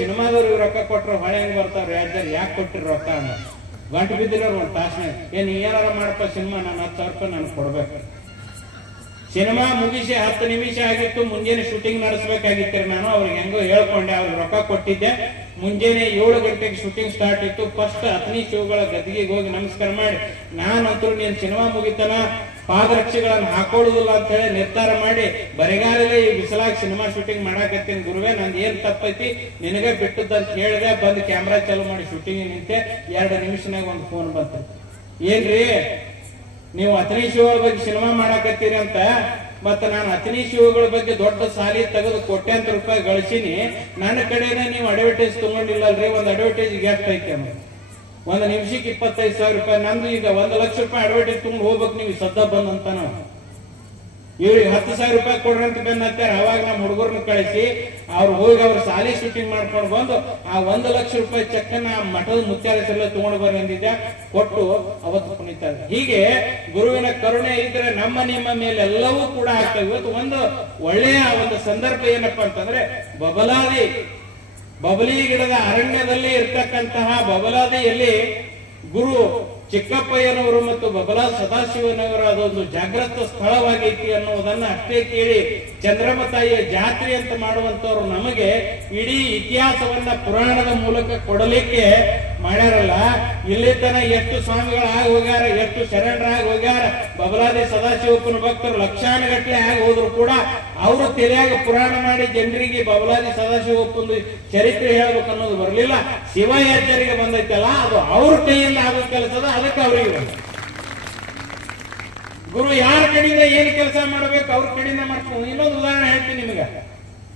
ಸಿನಿಮಾದವ್ರು ಇವ್ ರೊಕ್ಕ ಕೊಟ್ರು ಹೊಳೆ ಹೆಂಗ್ ಬರ್ತಾವ್ರು, ಯಾವ್ದಾರು ಯಾಕೆ ಕೊಟ್ಟಿರು ರೊಕ್ಕ ಅನ್ನ ಗಂಟು ಬಿದ್ದಿರೋರು ಒಂದು ತಾಸನೆ, ಏನಾರ ಮಾಡಪ್ಪ ಸಿನಿಮಾ, ನಾನು 10,000 ರೂಪಾಯಿ ನಾನು ಕೊಡ್ಬೇಕು. ಸಿನಿಮಾ ಮುಗಿಸಿ 10 ನಿಮಿಷ ಆಗಿತ್ತು, ಮುಂಜಾನೆ ಶೂಟಿಂಗ್ ನಡೆಸಬೇಕಾಗಿತ್ತು. ನಾನು ಅವ್ರಿಗೆ ಹೆಂಗೋ ಹೇಳ್ಕೊಂಡೆ, ಅವ್ರಿಗೆ ರೊಕ್ಕ ಕೊಟ್ಟಿದ್ದೆ. ಮುಂಜಾನೆ 7 ಗಂಟೆಗೆ ಶೂಟಿಂಗ್ ಸ್ಟಾರ್ಟ್ ಇತ್ತು. ಫಸ್ಟ್ ಅಥಣಿ ಶಿವಗಳ ಗದ್ದಿಗೆ ಹೋಗಿ ನಮಸ್ಕಾರ ಮಾಡಿ, ನಾನಂತೂ ನೀನ್ ಸಿನಿಮಾ ಮುಗಿತನ ಪಾದರಕ್ಷೆಗಳನ್ನು ಹಾಕೊಳ್ಳುದಿಲ್ಲ ಅಂತ ಹೇಳಿ ನಿರ್ಧಾರ ಮಾಡಿ, ಬರಿಗಾಲಲ್ಲೇ ಈ ಬಿಸಿಲಾಗಿ ಸಿನಿಮಾ ಶೂಟಿಂಗ್ ಮಾಡಾಕತ್ತೀನಿ ಗುರುವೇ, ನಂದು ಏನ್ ತಪ್ಪೈತಿ ನಿನಗೆ ಬಿಟ್ಟದಂತ ಹೇಳಿದೆ. ಬಂದು ಕ್ಯಾಮ್ರಾ ಚಾಲು ಮಾಡಿ ಶೂಟಿಂಗ್ ನಿಂತೆ. 2 ನಿಮಿಷನಾಗ ಒಂದು ಫೋನ್ ಬಂತು, ಏನ್ರಿ ನೀವು ಅಥಣಿ ಶಿವಗಳ ಬಗ್ಗೆ ಸಿನಿಮಾ ಮಾಡಾಕತ್ತೀರಿ ಅಂತ, ಮತ್ತೆ ನಾನು ಅಥಣಿ ಶಿವಗಳ ಬಗ್ಗೆ ದೊಡ್ಡ ಸಾಲಿ ತೆಗೆದು ಕೋಟ್ಯಾಂತರ ರೂಪಾಯಿ ಗಳಿಸಿನಿ, ನನ್ನ ಕಡೆನೇ ನೀವು ಅಡ್ವರ್ಟೈಸ್ ತಗೊಂಡಿಲ್ಲಲ್ರಿ, ಒಂದು ಅಡ್ವರ್ಟೈಸ್ ಎಷ್ಟು ಐತೆ ಅಂದ್ರೆ 1 ನಿಮಿಷಕ್ಕೆ 25,000 ರೂಪಾಯಿ, ನಂದು ಈಗ 1 ಲಕ್ಷ ರೂಪಾಯಿ ಅಡ್ವರ್ಟೈಸ್ ತಗೊಂಡು ಹೋಗ್ಬೇಕು ನೀವು ಸದ್ದ ಬಂದಂತ. ನಾವು ಇವ್ರಿಗೆ 10,000 ರೂಪಾಯಿ ಕೊಡ್ರಿ ಅಂತ ಬೆನ್ನತ್ತಾರ. ಅವಾಗ ನಮ್ಮ ಹುಡುಗರನ್ನ ಕಳಿಸಿ ಅವ್ರು ಹೋಗಿ ಅವ್ರ ಸಾಲಿ ಶೂಟಿಂಗ್ ಮಾಡ್ಕೊಂಡು ಬಂದು ಆ 1 ಲಕ್ಷ ರೂಪಾಯಿ ಚೆಕ್ ಅನ್ನ ಮಠದ ಮುತ್ಯಾಲಯದಲ್ಲ ತಗೊಂಡು ಬರ್ರಿ ಅಂದಿದ್ದೆ, ಕೊಟ್ಟು ಅವತ್ತು ಕುಣಿತಾರೆ. ಹೀಗೆ ಗುರುವಿನ ಕರುಣೆ ಇದ್ರೆ ನಮ್ಮ ನಿಮ್ಮ ಮೇಲೆ ಎಲ್ಲವೂ ಕೂಡ ಆಗ್ತವೆ. ಇವತ್ತು ಒಂದು ಒಳ್ಳೆಯ ಒಂದು ಸಂದರ್ಭ ಏನಪ್ಪಾ ಅಂತಂದ್ರೆ, ಬಬಲಿ ಗಿಡದ ಅರಣ್ಯದಲ್ಲಿ ಇರ್ತಕ್ಕಂತಹ ಬಬಲಾದಿಯಲ್ಲಿ ಗುರು ಚಿಕ್ಕಪ್ಪಯ್ಯನವರು ಮತ್ತು ಬಬಲಾ ಸದಾಶಿವನವರು ಅದೊಂದು ಜಾಗೃತ ಸ್ಥಳವಾಗೈತಿ ಅನ್ನುವುದನ್ನ ಅಷ್ಟೇ ಕೇಳಿ ಚಂದ್ರಮ ತಾಯಿಯ ಜಾತ್ರೆ ಅಂತ ಮಾಡುವಂತವ್ರು ನಮಗೆ ಇಡೀ ಇತಿಹಾಸವನ್ನ ಪುರಾಣದ ಮೂಲಕ ಕೊಡಲಿಕ್ಕೆ ಮಾಡ್ಯಾರಲ್ಲ. ಇಲ್ಲಿ ತನ ಎಷ್ಟು ಸ್ವಾಮಿಗಳಾಗಿ ಹೋಗ್ಯಾರ, ಎಷ್ಟು ಶರಣರಾಗಿ ಹೋಗ್ಯಾರ, ಬಬಲಾದಿ ಸದಾಶಿವಪ್ಪನ ಭಕ್ತರು ಲಕ್ಷಾನುಗಟ್ಟಲೆ ಆಗಿ ಹೋದ್ರು ಕೂಡ ಅವರು ತೆರೆಯಾಗ ಪುರಾಣ ಮಾಡಿ ಜನರಿಗೆ ಬಬಲಾದಿ ಸದಾಶಿವಪ್ಪನ ಚರಿತ್ರೆ ಹೇಳ್ಬೇಕು ಅನ್ನೋದು ಬರಲಿಲ್ಲ. ಶಿವಯಜ್ಜರಿಗೆ ಬಂದೈತಲ್ಲ, ಅದು ಅವ್ರ ಕೈಯಿಂದ ಆಗೋ ಕೆಲಸದ, ಅದಕ್ಕೆ ಅವರಿಗೆ ಬಂದ. ಗುರು ಯಾರ ಕಡೆಯಿಂದ ಏನ್ ಕೆಲಸ ಮಾಡಬೇಕು ಅವ್ರ ಕಡೆಯಿಂದ ಮಾಡ್ಕೊಂಡು. ಇನ್ನೊಂದು ಉದಾಹರಣೆ ಹೇಳ್ತೀನಿ ನಿಮಗೆ.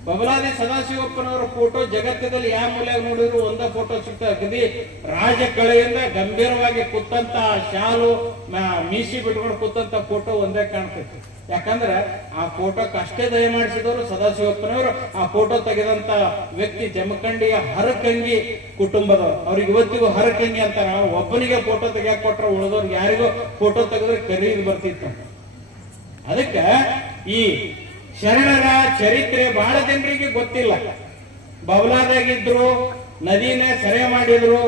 ಬಬಲಾದಿ ಸದಾಶಿವಪ್ಪನವರ ಫೋಟೋ ಜಗತ್ತದಲ್ಲಿ ಯಾವ ಮೂಲೆಯಾಗ ನೋಡಿದ್ರು ಒಂದ ಫೋಟೋ ಸಿಗ್ತಾ. ಅಗದಿ ರಾಜ ಕಳೆಯಿಂದ ಗಂಭೀರವಾಗಿ ಕೂತಂತ ಶಾಲು ಮೀಸಿ ಬಿಟ್ಕೊಂಡು ಕೂತಂತ ಫೋಟೋ ಒಂದೇ ಕಾಣ್ತೈತಿ. ಯಾಕಂದ್ರೆ ಆ ಫೋಟೋಕ್ಕೆ ಅಷ್ಟೇ ದಯ ಮಾಡಿಸಿದವರು ಸದಾಶಿವಪ್ಪನವರು. ಆ ಫೋಟೋ ತೆಗೆದಂತ ವ್ಯಕ್ತಿ ಜಮಖಂಡಿಯ ಹರಕಂಗಿ ಕುಟುಂಬದವರು. ಅವ್ರಿಗೆ ಇವತ್ತಿಗೂ ಹರಕಂಗಿ ಅಂತ. ನಾವು ಒಬ್ಬನಿಗೆ ಫೋಟೋ ತೆಗಿಯಾಕ ಕೊಟ್ರ ಉಳಿದವ್ರಿಗೆ ಯಾರಿಗೂ ಫೋಟೋ ತೆಗೆದ್ರೆ ಖರೀದಿ ಬರ್ತಿತ್ತು. ಅದಕ್ಕೆ ಈ ಶರಣರ ಚರಿತ್ರೆ ಬಹಳ ಜನರಿಗೆ ಗೊತ್ತಿಲ್ಲ. ಬಬಲಾದಾಗಿದ್ರು, ನದಿನ ಸೆರೆ ಮಾಡಿದ್ರು.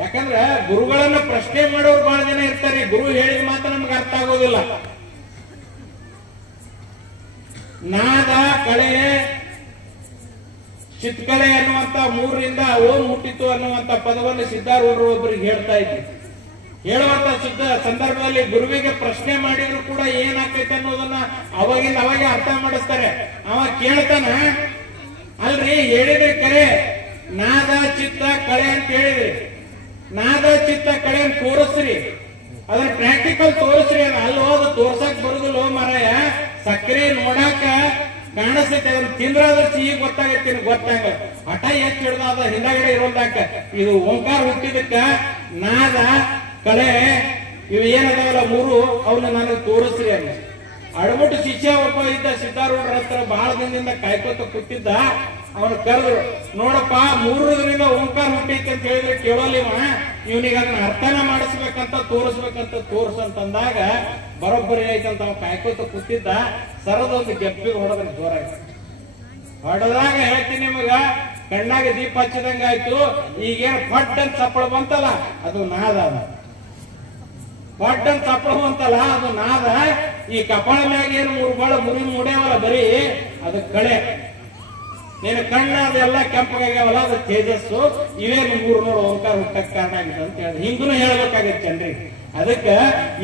ಯಾಕಂದ್ರ ಗುರುಗಳನ್ನ ಪ್ರಶ್ನೆ ಮಾಡೋರು ಬಹಳ ಜನ ಇರ್ತಾರೆ. ಗುರು ಹೇಳಿದ ಮಾತ್ರ ನಮ್ಗೆ ಅರ್ಥ ಆಗೋದಿಲ್ಲ. ನಾದ, ಕಳೆ, ಚಿತ್ಕಲೆ ಅನ್ನುವಂತ 3ರಿಂದ ಓಂ ಹುಟ್ಟಿತು ಅನ್ನುವಂತ ಪದವನ್ನು ಸಿದ್ಧಾರೂಢರು ಒಬ್ಬರಿಗೆ ಹೇಳ್ತಾ ಇದ್ರು. ಹೇಳುವಂತ ಸಂದರ್ಭದಲ್ಲಿ ಗುರುವಿಗೆ ಪ್ರಶ್ನೆ ಮಾಡಿದ್ರು ಕೂಡ ಏನಾಗ್ತೈತೆ ಅನ್ನೋದನ್ನ ಅವಾಗಿಂದ ಅವಾಗೆ ಅರ್ಥ ಮಾಡಿಸ್ತಾರೆ. ಅವ ಕೇಳ್ತಾನ, ಅಲ್ರಿ ಹೇಳಿದ್ರಿ ಕರೆ ನಾದ ಚಿತ್ತ ಕಳೆ ಅಂತ ಹೇಳಿದ್ರಿ, ನಾದ ಚಿತ್ತ ಕಳೆ ಅಂತ ತೋರಿಸ್ರಿ, ಅದನ್ನ ಪ್ರಾಕ್ಟಿಕಲ್ ತೋರಿಸ್ರಿ. ಅಲ್ಲೋ ಅದು ತೋರ್ಸಕ್ ಬರುದಿಲ್ಲ ಮಾರಾಯ. ಸಕ್ಕರೆ ನೋಡಾಕ ಕಾಣಿಸ್ತೈತೆ, ಅದನ್ನ ತಿಂದ್ರಾದ್ರೆ ಸಿಹಿ ಗೊತ್ತಾಗೈತಿ, ಗೊತ್ತಾಗ ಹಠ ಎಷ್ಟು ಹಿಡ್ದ ಅದ ಹಿಂದಗಡೆ ಇರೋದಾಕ. ಇದು ಓಂಕಾರ ಹುಟ್ಟಿದಕ್ಕ ನಾದ ಕಳೆ ಇವು ಏನದಾವಲ್ಲ 3 ಅವನ್ನ ನನಗೆ ತೋರಿಸ್ರಿ ಅನ್ನ. ಅಡಮುಟ್ಟು ಶಿಷ್ಯ ಒಬ್ಬ ಇದ್ದ, ಸಿದ್ಧಾರೂಢರ ಹತ್ರ ಬಹಳ ದಿನದಿಂದ ಕಾಯ್ಕೋತ ಕೂತಿದ್ದ. ಅವನು ಕರೆದ್ರು, ನೋಡಪ್ಪ 3ರಿಂದ ಓಂಕಾರ ಹುಟ್ಟೈತೆ ಅಂತ ಹೇಳಿದ್ರೆ ಕೇಳೋಲಿವ, ಇವನಿಗೆ ಅದನ್ನ ಅರ್ಥನ ಮಾಡಿಸ್ಬೇಕಂತ ತೋರಿಸ್ಬೇಕಂತ ತೋರ್ಸಂತಂದಾಗ ಬರೋಬ್ಬರಿ ಆಯ್ತಂತ ಅವ ಕಾಯ್ಕೋತ ಕೂತಿದ್ದ. ಸರದೊಂದು ಗೆಪ್ಪಿಗೆ ಹೊಡೆದ್ರೆ ಜೋರಾಗಿ ಹೊಡೆದಾಗ ಹೇಳ್ತೀನಿ ನಿಮಗ, ಕಣ್ಣಾಗ ದೀಪ ಹಚ್ಚಿದಂಗ ಆಯ್ತು. ಈಗೇನು ಪಟ್ ಅಂತ ಚಪ್ಪಳ ಬಂತಲ್ಲ, ಅದು ನಾದ. ಪಟ್ ಅಂತ ಚಪ್ಪಳ ಬಂತಲ್ಲ, ಅದು ನಾದ. ಈ ಕಪಾಳ ಮ್ಯಾಗ ಏನು 3 ಬಾಳ ಮುಡ್ಯಾವಲ್ಲ ಬರೀ, ಅದು ಕಳೆ. ನೀನು ಕಣ್ಣ ಅದೆಲ್ಲ ಕೆಂಪಗಾಗ್ಯಾವಲ್ಲ, ಅದು ತೇಜಸ್ಸು. ಇವೇನು 3 ನೋಡು ಓಂಕಾರ ಹುಟ್ಟಕ್ ಕಾರಣ ಆಗಿದೆ ಅಂತ ಹೇಳಿದ್ರೆ ಹಿಂಗೂ ಹೇಳ್ಬೇಕಾಗತ್ತೆ ಜನರಿಗೆ. ಅದಕ್ಕೆ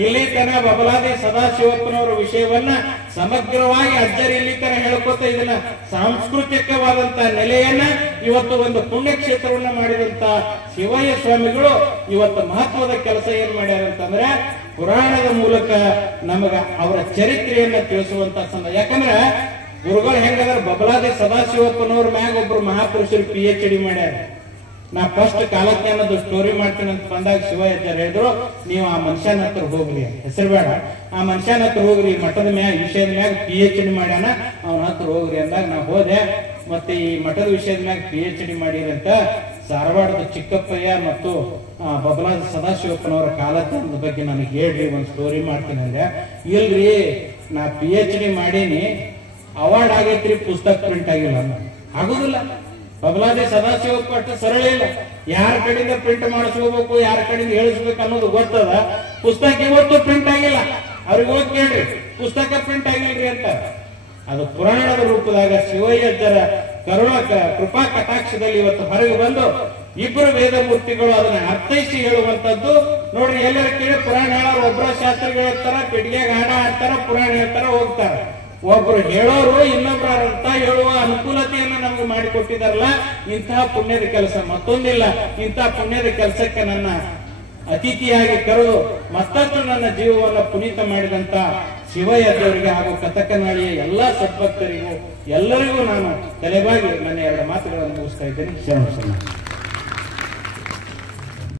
ಇಲ್ಲಿ ತನ ಬಬಲಾದಿ ಸದಾಶಿವಪ್ಪನವರ ವಿಷಯವನ್ನ ಸಮಗ್ರವಾಗಿ ಅಜ್ಜರು ಇಲ್ಲಿ ತನ ಹೇಳ್ಕೊತ ಇದನ್ನ ಸಾಂಸ್ಕೃತಿಕವಾದಂತ ನೆಲೆಯನ್ನ ಇವತ್ತು ಒಂದು ಪುಣ್ಯಕ್ಷೇತ್ರವನ್ನ ಮಾಡಿದಂತ ಶಿವಯ್ಯ ಸ್ವಾಮಿಗಳು ಇವತ್ತು ಮಹತ್ವದ ಕೆಲಸ ಏನ್ ಮಾಡ್ಯಾರ ಅಂತಂದ್ರೆ, ಪುರಾಣದ ಮೂಲಕ ನಮಗ ಅವರ ಚರಿತ್ರೆಯನ್ನ ತಿಳಿಸುವಂತ ಸಂದರ್ಭ. ಯಾಕಂದ್ರೆ ಗುರುಗಳು ಹೆಂಗಂದ್ರೆ ಬಬಲಾದಿ ಸದಾಶಿವಪ್ಪನವ್ರ ಮ್ಯಾಗ ಒಬ್ರು ಮಹಾಪುರುಷರು PhD ಮಾಡ್ಯಾರ. ನಾ ಫಸ್ಟ್ ಕಾಲಜ್ಞಾನದ ಸ್ಟೋರಿ ಮಾಡ್ತೀನಿ ಅಂತ ಬಂದಾಗ ಶಿವಯ್ಯಜ್ಜರು ಹೇಳಿದ್ರು, ನೀವು ಆ ಮನುಷ್ಯನ ಹತ್ರ ಹೋಗ್ರಿ, ಹೆಸರು ಬೇಡ, ಆ ಮನುಷ್ಯನ ಹತ್ರ ಹೋಗ್ರಿ, ಮಠದ ಮ್ಯಾಗ ವಿಷಯದ ಮ್ಯಾಗ PhD ಮಾಡ್ಯಾನ, ಅವನ ಹತ್ರ ಹೋಗ್ರಿ ಅಂದಾಗ ನಾ ಹೋದೆ. ಮತ್ತೆ ಈ ಮಠದ ವಿಷಯದ ಮ್ಯಾಗ PhD ಮಾಡಿರಿ ಅಂತ ಧಾರವಾಡದ ಚಿಕ್ಕಪ್ಪಯ್ಯ ಮತ್ತು ಬಬಲಾದಿ ಸದಾಶಿವಪ್ಪನವರ ಕಾಲಜ್ಞಾನದ ಬಗ್ಗೆ ನನಗೆ ಹೇಳ್ರಿ, ಒಂದ್ ಸ್ಟೋರಿ ಮಾಡ್ತೀನಿ ಅಂದ್ರೆ, ಇಲ್ರಿ ನಾ PhD ಮಾಡೀನಿ, ಅವಾರ್ಡ್ ಆಗೈತ್ರಿ, ಪುಸ್ತಕ ಪ್ರಿಂಟ್ ಆಗಿಲ್ಲ. ಆಗುದಿಲ್ಲ. ಬಬಲಾದಿ ಸದಾಶಿವಪ್ಪ ಅಷ್ಟು ಸರಳ ಇಲ್ಲ. ಯಾರ ಕಡೆಯಿಂದ ಪ್ರಿಂಟ್ ಮಾಡಿಸ್ಕೋಬೇಕು, ಯಾರ ಕಡೆಯಿಂದ ಹೇಳಿಸ್ಬೇಕು ಅನ್ನೋದು ಗೊತ್ತದ. ಪುಸ್ತಕ ಇವತ್ತು ಪ್ರಿಂಟ್ ಆಗಿಲ್ಲ. ಅವ್ರಿಗೆ ಹೋಗಿ ಕೇಳ್ರಿ, ಪುಸ್ತಕ ಪ್ರಿಂಟ್ ಆಗಿಲ್ರಿ ಅಂತ. ಅದು ಪುರಾಣದ ರೂಪದಾಗ ಶಿವಯ್ಯಜ್ಜರ ಕೃಪಾ ಕಟಾಕ್ಷದಲ್ಲಿ ಇವತ್ತು ಹೊರಗೆ ಬಂದು ಇಬ್ಬರು ವೇದ ಮೂರ್ತಿಗಳು ಅದನ್ನ ಅರ್ಥೈಸಿ ಹೇಳುವಂತದ್ದು. ನೋಡ್ರಿ, ಎಲ್ಲರ ಕೇಳಿ ಪುರಾಣ ಹೇಳೋರು ಒಬ್ಬರ ಶಾಸ್ತ್ರಿಗಳು ಇರ್ತಾರ, ಪೆಟ್ಟಿಗೆಗೆ ಹಾಡ ಹಾಡ್ತಾರ, ಪುರಾಣ ಹೇಳ್ತಾರ, ಹೋಗ್ತಾರ. ಒಬ್ರು ಹೇಳೋರು ಇನ್ನೊಬ್ಬರ ಅರ್ಥ ಹೇಳುವ ಅನುಕೂಲತೆಯನ್ನ ನಮ್ಗೆ ಮಾಡಿಕೊಟ್ಟಿದಾರಲ್ಲ, ಇಂತಹ ಪುಣ್ಯದ ಕೆಲಸ ಮತ್ತೊಂದಿಲ್ಲ. ಇಂತಹ ಪುಣ್ಯದ ಕೆಲಸಕ್ಕೆ ನನ್ನ ಅತಿಥಿಯಾಗಿ ಕರೆದು ಮತ್ತಷ್ಟು ನನ್ನ ಜೀವವನ್ನು ಪುನೀತ ಮಾಡಿದಂತ ಶಿವಯ್ಯದವರಿಗೆ ಹಾಗೂ ಕಥಕನಾಳಿಯ ಎಲ್ಲಾ ಸದ್ಭಕ್ತರಿಗೂ ಎಲ್ಲರಿಗೂ ನಾನು ತಲೆಬಾಗಿ ನನ್ನ 2 ಮಾತುಗಳನ್ನು ಮುಗಿಸ್ತಾ ಇದ್ದೇನೆ. ಶರಣ.